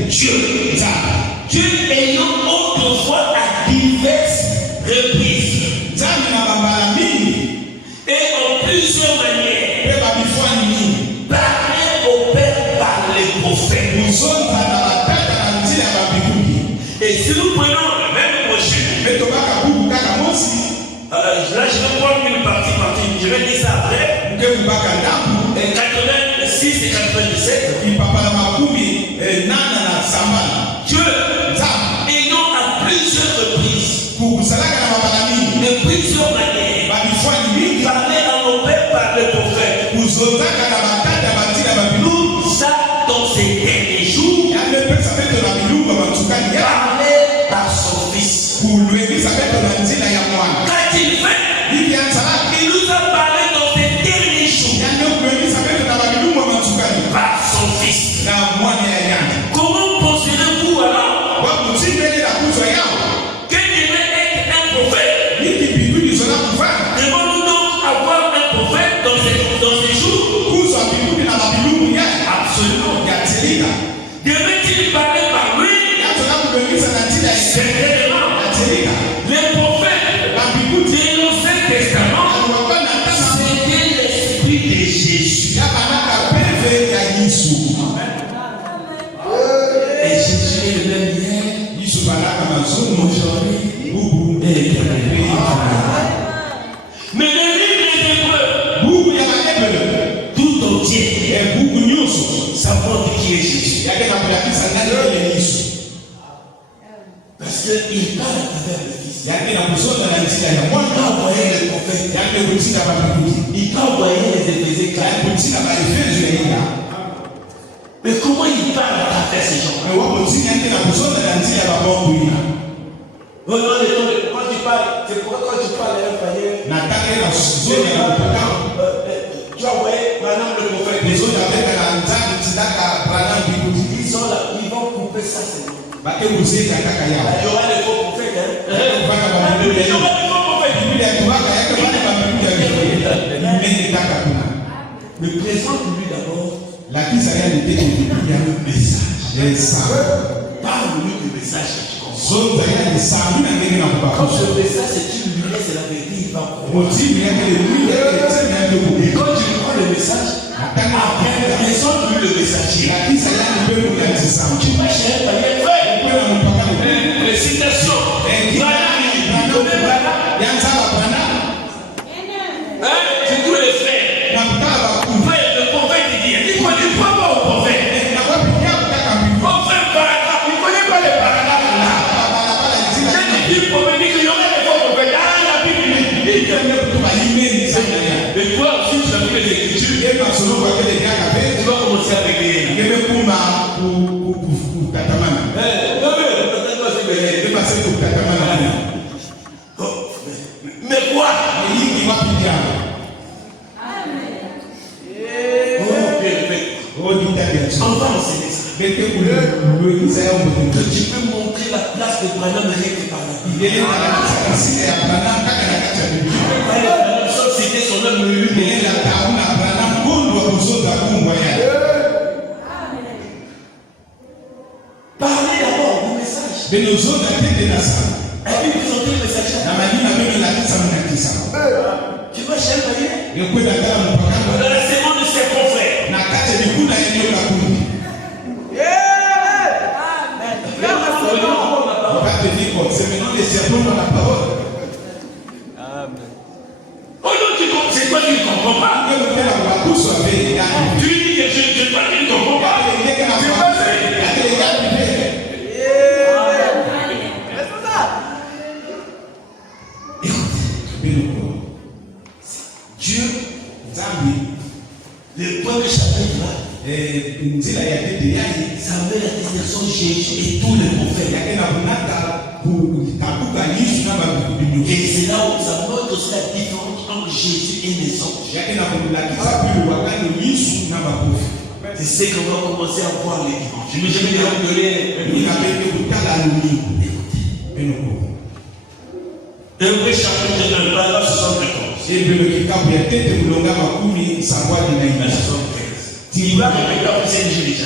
Dieu. Dieu ayant autrefois à diverses reprises et en plusieurs manières parlé au Père par les prophètes. Et si nous prenons le même projet, là je vais prendre une partie, je vais dire ça après. Et 86 et 97. Dieu, ayant à plusieurs reprises, de plusieurs manières, parlé à nos pères par les prophètes. Nous, ça, dans ces derniers jours, parlé par son Fils. Quand il fait, il nous a parlé dans ces derniers jours par son Fils. Comment pensez-vous alors quel devrait être un prophète? Devons-nous donc avoir un prophète dans ces jours? Absolument. Devait-il parler par lui? Certainement. Les prophètes de l'Ancien Testament, c'était l'esprit de Jésus. Et Jésus est le même hier, aujourd'hui et éternellement. Mais le livre des Hébreux, tout entier, ça montre qui est Jésus. Parce qu'il parle à travers le Fils. Il peut envoyer les prophètes. Il peut envoyer les Éphésiens. Mais comment il parle à travers ces gens? Quand tu parles, c'est pourquoi quand tu parles à un païen, tu as envoyé madame le prophète. Ils sont là, ils vont couper ça. Il y aura des faux prophètes. Il y aura des faux prophètes. Mais présente-lui d'abord. Il y a le message. Parle-lui du message que tu comprends. Quand ce message c'est une lumière, c'est la vérité, il va comprendre. Et quand tu prends le message, présente-lui le messager. Tu vas chez un païen. Les citations. Mais quoi? On va enseigner ça. Que tu peux montrer la place de Branham rien que par la Bible. C'était son homme. Parlez d'abord du message. Et puis présenter le message. Tu vois, cher Marie, dans la séance de ses confrères. C'est maintenant les sermons dans la parole. Amen. Oh non, c'est toi qui ne comprends pas. Tu dis que je ne comprends pas. Dieu, le premier chapitre là, ça met la destination de Jésus et tous les prophètes. Et c'est là où ça montre aussi la différence entre Jésus et les anges. C'est ce qu'on va commencer à voir les dimanches. Je me suis dit, Hébreux chapitre 1, paragraphe 74. Tu vas répéter après cette déjà.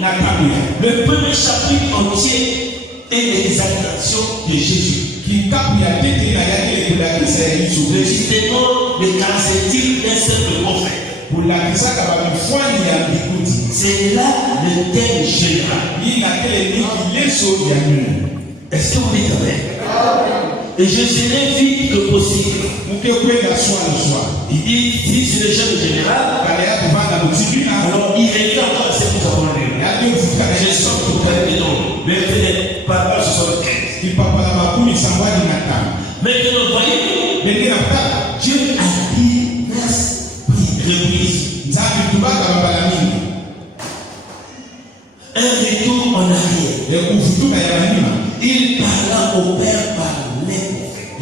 Maintenant, le premier chapitre entier est l'exaltation de Jésus. Justement, le caractéristique d'un simple prophète. C'est là le thème général. Est-ce que vous êtes avec? Et je serai vite que possible. Il dit, si c'est le jeune général, alors il est encore à ce que nous avons lu. Je sens que vous avez dedans. Mais peut-être pas 75. Maintenant, voyez-vous, Dieu a dit reprise. Un retour en arrière. Il parla au Père par les prophètes.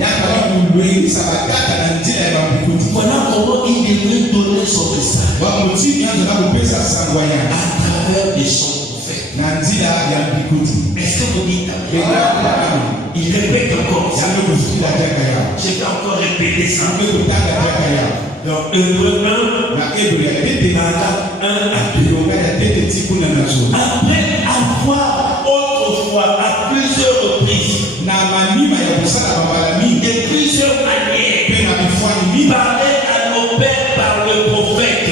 Voilà comment il devrait donner son message. À travers des sons prophètes. Est-ce que vous dites? Il répète encore. Je vais encore répéter ça. Dans Hébreux 1, paragraphe 1 à 2. Après avoir autrefois, à plusieurs reprises, de plusieurs manières, parler à nos pères par le prophète.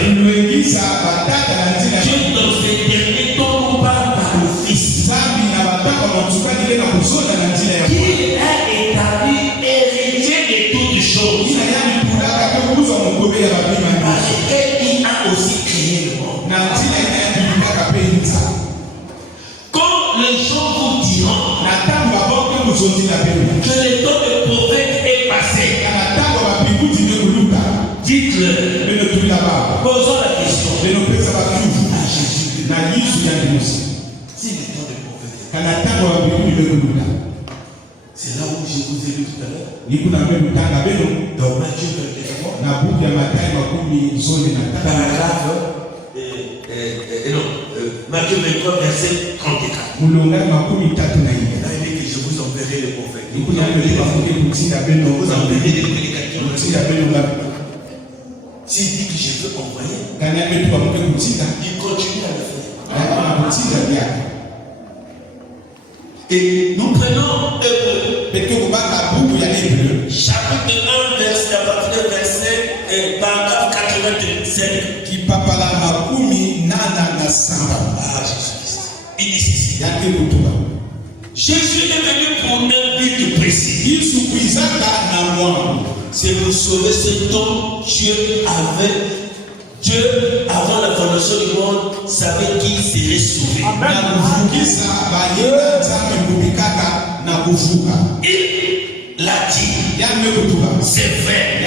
Dieu dans ces derniers temps nous parle par le Fils, qui a établi héritier de toutes choses. Parce qu'il a aussi créé le monde. Quand les gens vous diront que le temps de prophète est passé, dites-le, posons la question à Jésus. Si le temps de prophète, c'est là où je vous ai lu tout à l'heure. Dans Matthieu 23, paragraphe Matthieu 23, verset 34. Là, il dit que je vous enverrai les prophètes. Vous enverrez des prédicateurs. S'il dit que je veux envoyer, il continue à le faire. Et nous prenons chapitre 1, verset, à partir de verset, paragraphe 87. Il dit ceci. Jésus est venu pour un but précis. C'est pour sauver ce dont Dieu, avant la fondation du monde, savait qu'il serait sauvé. Il l'a dit. C'est vrai.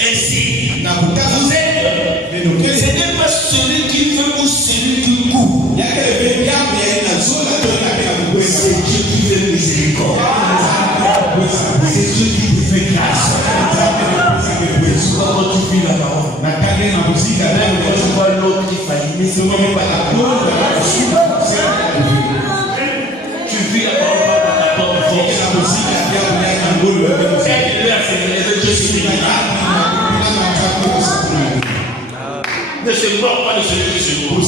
Ainsi, vous êtes Ce n'est pas celui qui veut ou celui qui coupe. C'est Dieu qui fait miséricorde. C'est Dieu qui te fait grâce. Comment tu vis la parole? Quand tu vois l'autre qui faillit, mais ce n'est pas la parole. Tu vis la parole par ta propre force. Aide-le à se lever, Dieu suffira. Ne se moque pas de celui qui se moque.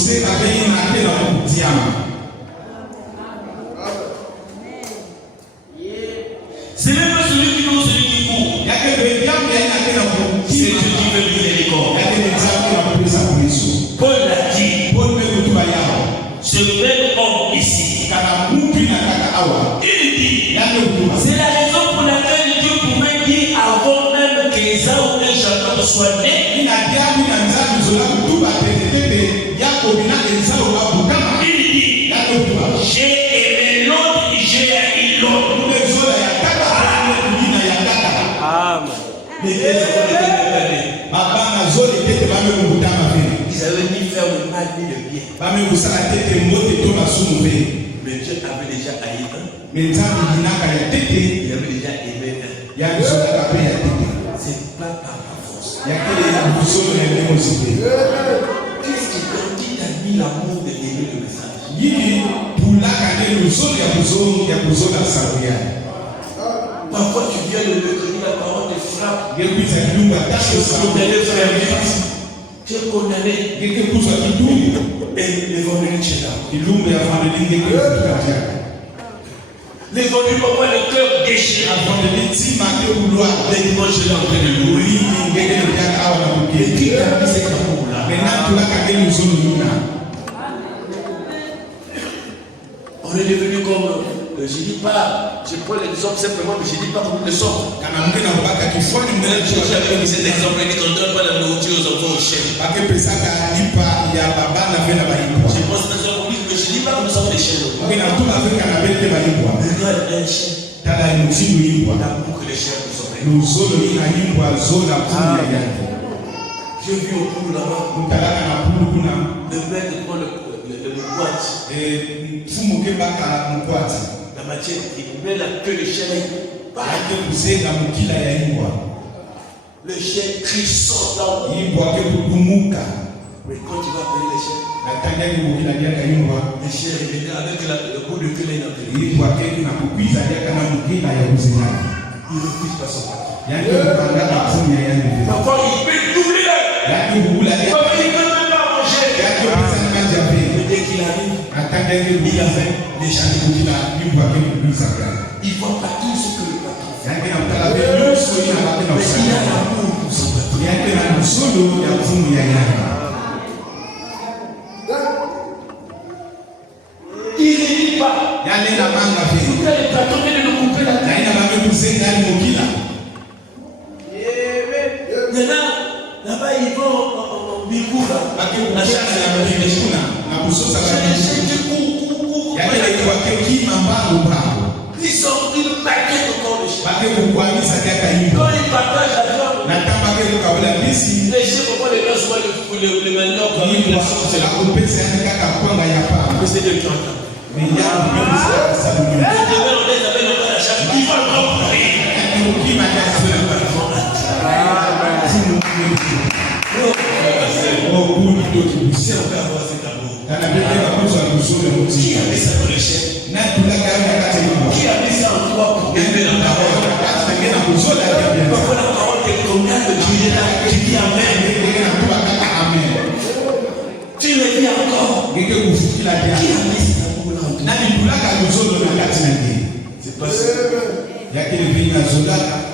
Ce n'est pas celui qui veut ou celui qui court. C'est Dieu qui veut miséricorde. Paul l'a dit. Ce même homme ici, il dit, c'est la raison pour laquelle Dieu pouvait dire avant même qu'Ésaü et Jacob soient nés. Il dit, j'ai aimé l'autre, j'ai haï l'autre. Ils avaient ni faire le mal ni le bien. Mais Dieu avait déjà haï un. Il avait déjà aimé un. C'est pas par la force. Qu'est-ce qui t'a mis l'amour de aimer le message? Parfois tu viens de le dire, la parole te frappe. Tu es condamné. Et l'évangile est là. L'évangile, pourquoi le cœur déchiré? L'évangile est en train de louer. Et qui a mis cet amour-là? On est devenu comme. Je dis pas, je prends l'exemple simplement, mais je dis pas comme le sort. Cet exemple, il dit qu'on ne donne pas la nourriture aux enfants aux chiens. Je pense que je dis pas comme ça aux chiens. Regarde un chien. L'amour que les chiens nous ont. J'ai vu au bout là-bas. Le maître prend le boîte. La matière, il met la queue de chien là. Le chien crie, sort là. Mais quand tu vas appeler les chiens, avec le bout de queue là, il refuse pas son paquet. Parfois, il peut doubler. Il peut même pas manger. Mais dès qu'il arrive, il a fait les chiens. Il voit pas tout ce que le patron fait. Mais il a l'amour pour son patron. Il ne dit pas. Le patron vient de nous couper la tête. Maintenant, là-bas, ils vont en bibou. La chasse est la ils sont une paquet de corps de chien. Quand ils partagent la viande, les chiens ne vont pas les faire souvent le maintenant comme ils le sont. Mais c'est de toi. Mais il y a un peu de ça. Les devants, on les appelle dans la chasse. Ils vont le remplir. Si on peut avoir cet amour, qui a mis ça dans le chien? Qui a mis ça en toi pour aimer la parole? Pourquoi la parole te condamne de Dieu là? Tu dis Amen. Tu le dis encore. Qui a mis cet amour là en toi?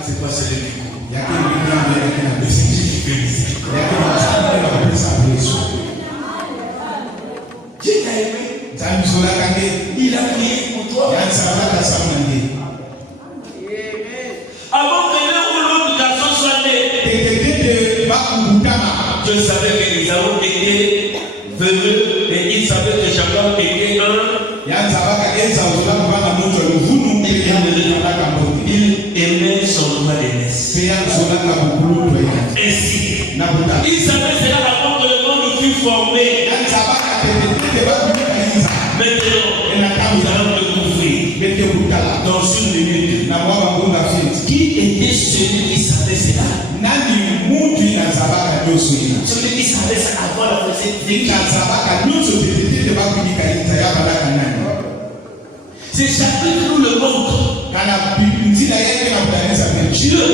C'est pas celui qui court. Mais c'est Dieu qui fait miséricorde. Dieu t'a aimé. Il a prié pour toi. Avant que l'un ou l'autre garçon soit né, Dieu savait que Ésaü était venu et il savait que Jacob était un. Il aimait son loi d'aînesse. Ainsi, il savait cela avant que nous allons découvrir dans une minute qui était celui qui savait cela. Celui qui savait ça avant la recette. C'est chapitre nous le montre. Dieu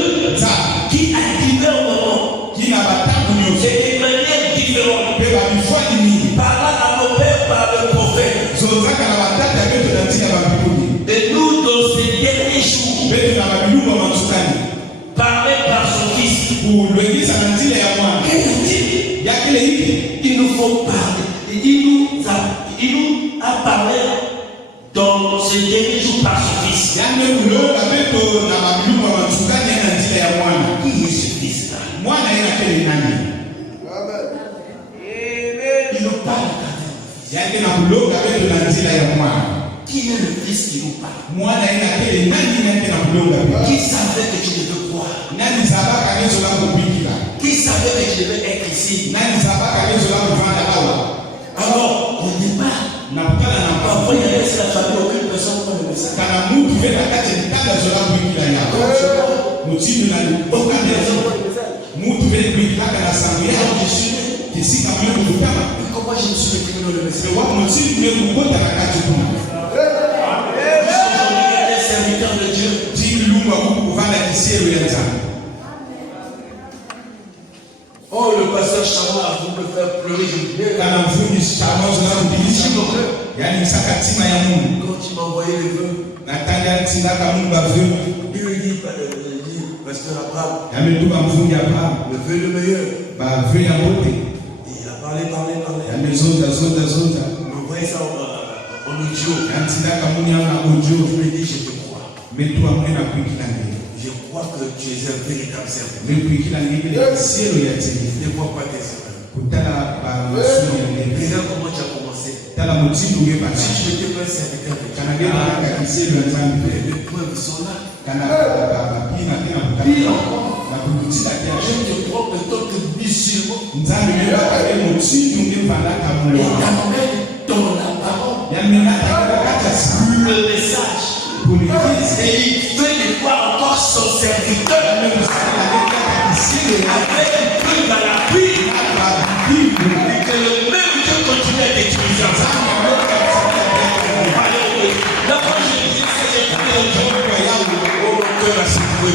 qui a divers moments et de manière différente parlant à nos pères par le prophète. Et nous dans ces derniers jours parler par son fils. Il nous faut parler. Il nous a parlé dans ces derniers jours par son fils. Qui est ce fils-là? Il nous parle. Qui est le fils qui nous parle? Qui savait que tu devais croire? Qui savait que tu devais être ici? Alors, au départ, parfois il y avait la famille, aucune personne ne connaît ça. Aucune personne. Comment je me suis retrouvé dans le message? Serviteur de Dieu. Oh, le pasteur Chaman a voulu me faire pleurer. Quand il m'a envoyé les vœux, il lui dit, pasteur Abraham, le vœu le meilleur. Il a parlé. Il m'a envoyé ça en audio. Je lui ai dit, je te crois. Je crois que tu es un véritable serviteur. Ne vois pas tes erreurs. Regarde comment tu as commencé. Si tu n'étais pas un serviteur de Dieu, les preuves sont là. Pire encore, je te crois que tant que musulman, et t'amène dans la parole le message. Et il veut de voir encore son serviteur avec un peu à l'appui. Et que le même Dieu continue à t'utiliser. Là, quand je disais que j'ai trouvé un jour, mon cœur a secoué.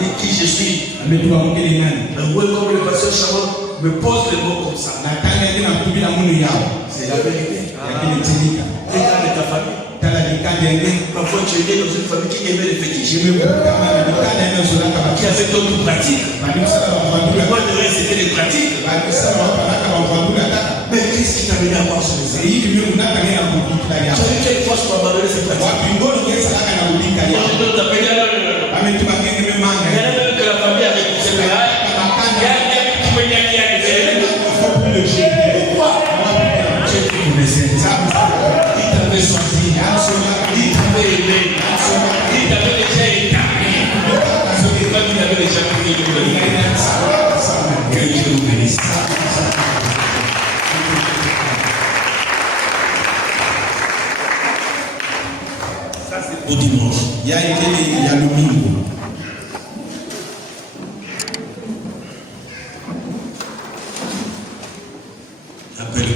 Et qui je suis. Mais comme le pasteur Chaman me pose les mots comme ça. C'est la vérité. Regarde ta famille. Parfois tu étais dans une famille qui aimait les fétiches. Qui avait d'autres pratiques. Moi de reste c'était des pratiques. Mais qu'est-ce qui t'a amené à voir ce message? Tu as vu quelle force pour abandonner ces pratiques? Moi je donne ta paix. Il y en a même que la famille avait poussé le ménage. Pourquoi? Il t'avait sorti. Il t'avait aimé. Il t'avait déjà établi. Ce n'est pas qu'il avait déjà pris le pays. Que Dieu vous bénisse. Ça c'est au dimanche. Il y a le domingo. Appelle le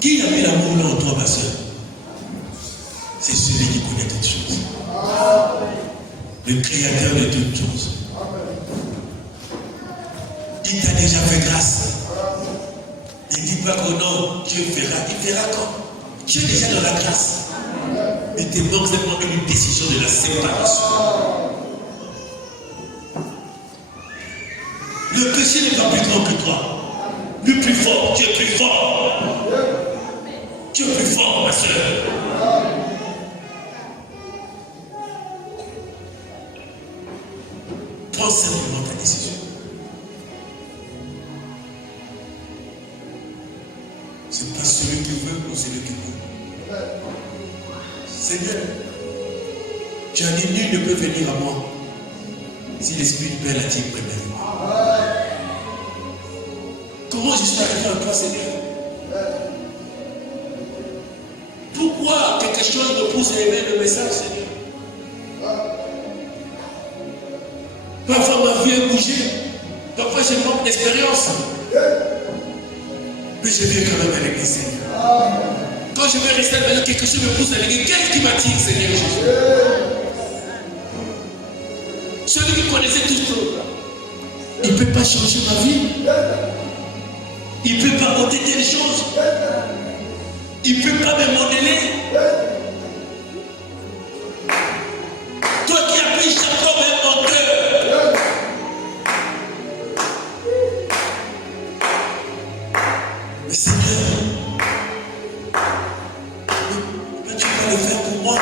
qui a mis l'amour là en toi, ma soeur? C'est celui qui connaît toutes choses. Le créateur de toutes choses. Il t'a déjà fait grâce. Ne dis pas que non, Dieu fera. Il fera quand? Tu es déjà dans la grâce. Il te manque simplement une décision de la séparation. Le péché n'est pas plus grand que toi. Le plus fort, tu es plus fort. Tu es plus fort, ma soeur. Prends simplement ta décision. C'est pas celui qui veut ou celui qui veut. Seigneur, tu as dit nul ne peut venir à moi si l'Esprit du Père l'attire près de moi. Comment je suis j'arrive à toi, Seigneur? Pourquoi quelque chose me pousse à aimer le message, Seigneur? Parfois ma vie est bougée. Parfois j'ai manque d'expérience. Mais je viens quand même à l'église, Seigneur. Quand je vais rester à la maison, quelque chose me pousse à l'église. Qu'est-ce qui m'attire, Seigneur Jésus? Celui qui connaissait tout ça, il ne peut pas changer ma vie. Il ne peut pas ôter telle chose. Il ne peut pas me modeler. Toi qui as pris Jacob et mon cœur. Mais Seigneur, mais tu vas le faire pour moi.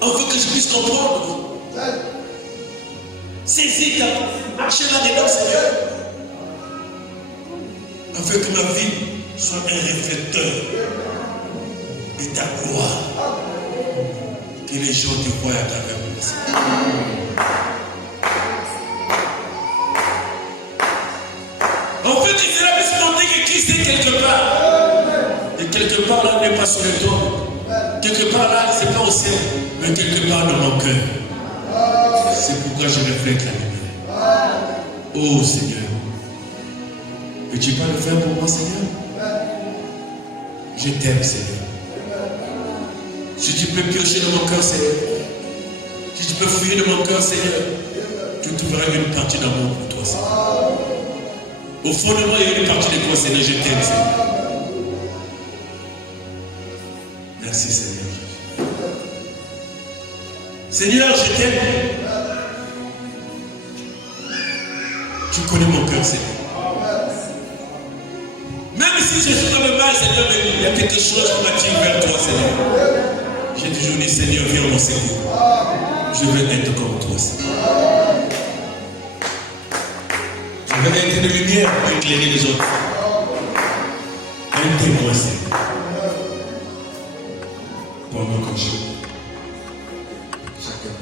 On veut que je puisse comprendre. Saisis ta marche là-dedans, Seigneur. Afin que ma vie soit un réflecteur de ta gloire. Que les gens te voient à travers moi, Seigneur. En fait, cela peut se monter que Christ est quelque part. Et quelque part là, n'est pas sur le toit. Quelque part là, c'est pas au ciel, mais quelque part dans mon cœur. C'est pourquoi je reflète la lumière. Oh Seigneur, peux-tu pas le faire pour moi, Seigneur? Je t'aime, Seigneur. Si tu peux piocher dans mon cœur, Seigneur, si tu peux fouiller dans mon cœur, Seigneur, tu trouveras une partie d'amour pour toi, Seigneur. Au fond de moi, il y a une partie de toi, Seigneur. Je t'aime, Seigneur. Merci, Seigneur. Seigneur, je t'aime. Tu connais mon cœur, Seigneur. Même si je suis dans le mal, Seigneur, il y a quelque chose qui m'attire vers toi, Seigneur. J'ai toujours dit, Seigneur, viens mon Seigneur. Je veux être comme toi, Seigneur. Je veux être de lumière pour éclairer les autres. Un témoin, Seigneur. Pendant que je... Chacun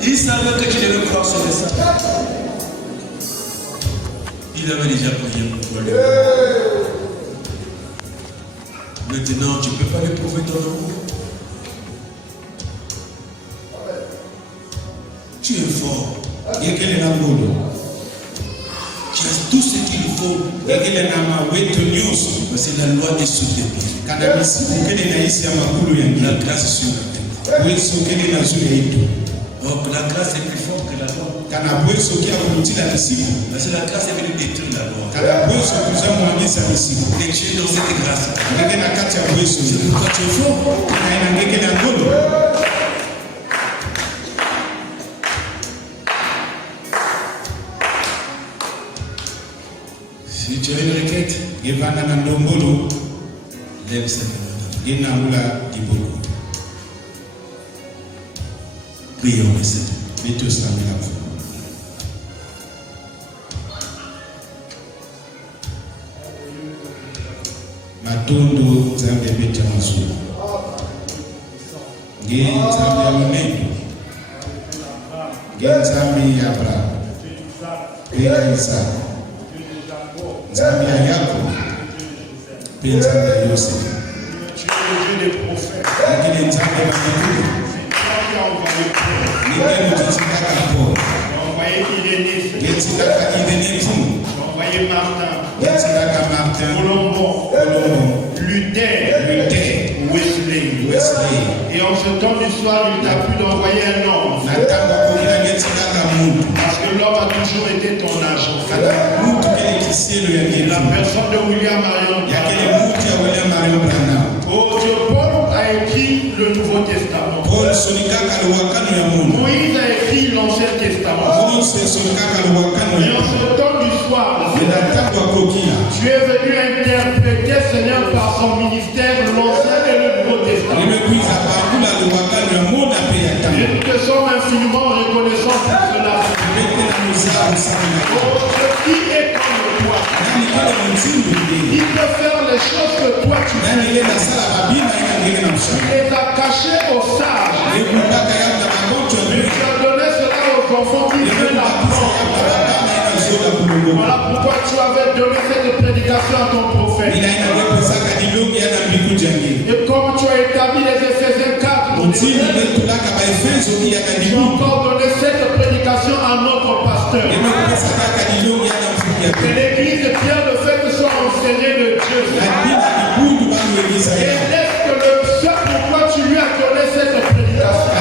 Il savait que tu devais croire sur ça. Il avait déjà prié pour lui. Maintenant, tu ne peux pas lui prouver ton amour. Tu es fort. Tu as tout ce qu'il faut. Parce que la loi est sous tes pieds. La grâce est sur la tête. Donc la grâce est plus forte que la loi. Parce que la grâce est venue détruire la loi. Et tu es dans cette grâce. C'est pourquoi tu es fort. Si tu as une requête, lève cette main. Prions le Seigneur. Mettez tous la main. Matondo Nzambe bete mazulu. Nge Nzambe ya Mungu. Nge Nzambe ya Abraham. Nge ya Isaka. Nzambe ya Yakobo. Nge Nzambe ya Yosef. Nge Nzambe ya Mitume. Nge Nzambe ya Paul. Nge Nzambe ya Idenetimu. Nge Nzambe ya Martin. Colombo. Luther, Wesley. Et en ce temps du soir, il t'a pu d'envoyer un homme. Parce que l'homme a toujours été ton agent. La personne de William Marion. Oh Dieu, Paul a écrit le Nouveau Testament. Moïse a écrit l'Ancien Testament. Et en ce temps du soir, tu es venu interpréter, Seigneur, par son ministère, l'Ancien et le Nouveau Testament. Et nous te sommes infiniment reconnaissants pour cela. Oh Dieu, qui est comme toi? Il peut faire les choses que toi tu fais. Il les a cachées aux sages. Tu as donné cela aux enfants qui veulent l'apprendre. Voilà pourquoi tu avais donné cette prédication à ton prophète. Et comme tu as établi les Éphésiens 4, tu as encore donné cette prédication à notre pasteur. Que l'église Pierre de fait soit enseignée de Dieu. Et laisse que le seul pourquoi tu lui as donné cette prédication,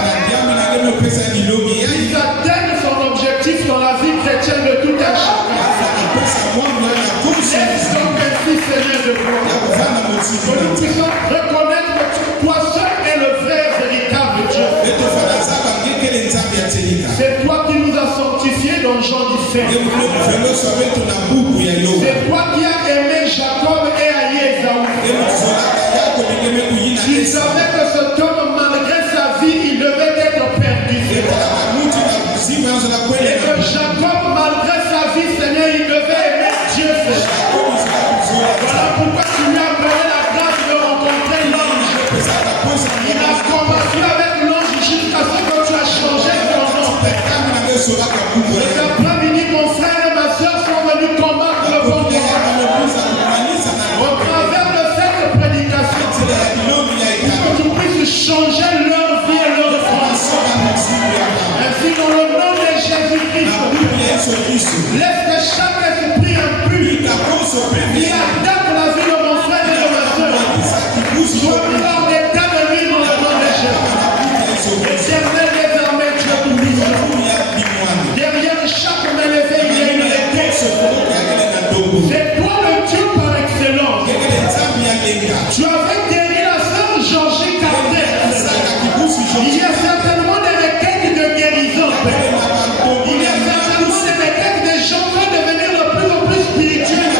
il atteigne son objectif dans la vie chrétienne de tout un chacun. Laisse donc ainsi, Seigneur de gloire, que nous puissions reconnaître que toi seul es le vrai véritable Dieu. C'est toi qui nous as sanctifiés dans Jean 17. C'est toi qui as aimé Jacob et haï Ésaü. Tu savais que cet homme, malgré sa vie, il devait être perdu. Et que Jacob, malgré sa vie, Seigneur, il devait aimer Dieu. Voilà pourquoi tu lui as donné la grâce de rencontrer l'ange. Il a combattu avec l'ange jusqu'à ce que tu as changé ton nom. Cet après-midi, mon frère et ma soeur sont venus combattre le bon combat. Au travers de cette prédication, pour que tu puisses changer leur vie et leur France. Ainsi, dans le nom de Jésus-Christ, laisse que chaque esprit impur qui attaque la vie de mon frère et de ma soeur soit mis hors d'état de vie dans le nom de Jésus. Éternel des armées, Dieu tout-puissant, derrière chaque main levée, il y a une réponse. C'est toi le Dieu par excellence. Tu avais guéri la sœur Georgie Carter. Il y a certainement des requêtes de guérison. Il y a certainement des requêtes des gens qui vont devenir de plus en plus spirituels.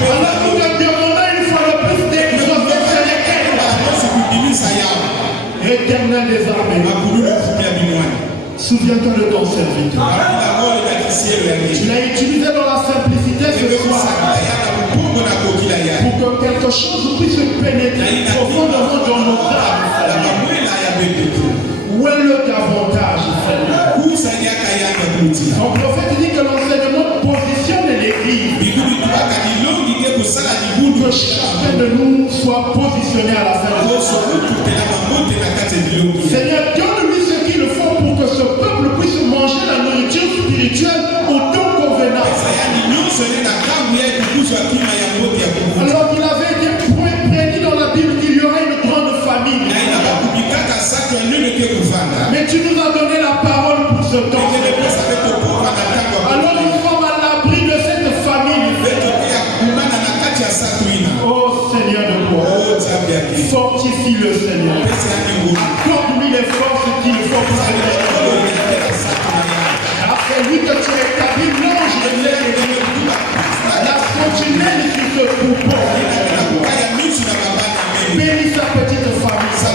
Alors nous te demandons une fois de plus d'exaucer ces requêtes. Éternel des armées, souviens-toi de ton serviteur. Tu l'as utilisé dans la simplicité ce soir pour que quelque chose puisse pénétrer profondément dans nos âmes. Où est le davantage, Seigneur? Ton prophète dit que l'enseignement positionne l'Église. Que chacun de nous soit positionné à la fin de Seigneur, donne-lui ce qu'il faut pour que ce peuple puisse manger la nourriture spirituelle au temps convenant. Alors qu'il avait été prédit dans la Bible qu'il y aurait une grande famille. Mais tu nous as donné la parole pour ce temps. Alors nous sommes à l'abri de cette famille. Oh Seigneur de gloire, fortifie-le Seigneur. Accorde-lui les forces qu'il faut pour après lui que tu as établi l'ange de l'air, la sentinelle sur ce troupeau. Bénis sa petite famille.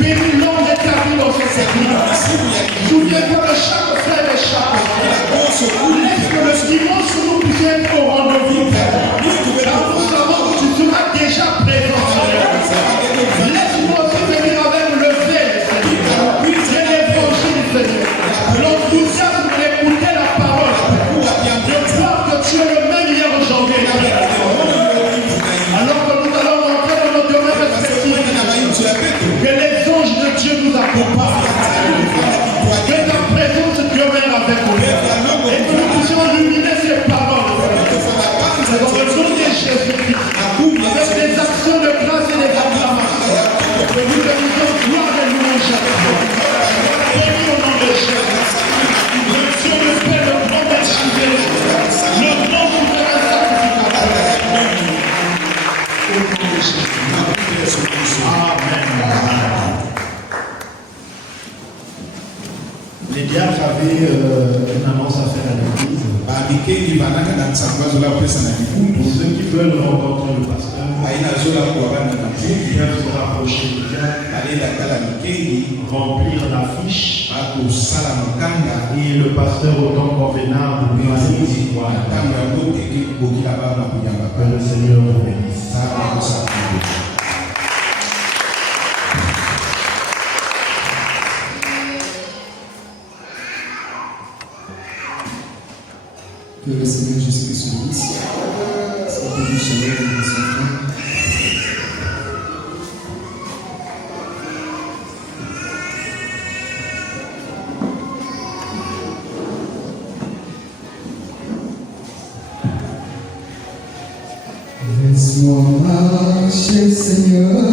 Bénis l'ange établi dans ce secteur. Souviens-toi de chaque frère et chaque soeur. Laisse que le dimanche nous puissions être au rendez-vous. Car nous savons que tu seras déjà présent, Seigneur. Laisse-nous aussi venir avec le zèle, Seigneur. C'est l'évangile, Seigneur. L'enthousiasme d'écouter la parole. De voir que tu es le même hier, aujourd'hui. Alors que nous allons rentrer dans nos demeures respectives. Que les anges de Dieu nous accompagnent. Que ta présence demeure avec nous. Et que nous puissions illuminer ces paroles. Dans le nom de Jésus-Christ. Avec des actions de grâce et des acclamations. Que nous te disons gloire et louange à toi. Béni au nom de Jésus. Le Dieu le Père, le grand archivé. Le grand souverain sacrificateur. Au nom de Jésus. Amen. Les diacres avaient une annonce à faire à l'église. Pour ceux qui veulent rencontrer le pasteur, ils peuvent se rapprocher du diacre, remplir la fiche, et le pasteur, au temps convenable, lui dit voilà. Que le Seigneur vous bénisse. Que le Seigneur Jésus-Christ nous bénisse. C'est un peu du Seigneur de son frère. Laisse-moi marcher, Seigneur.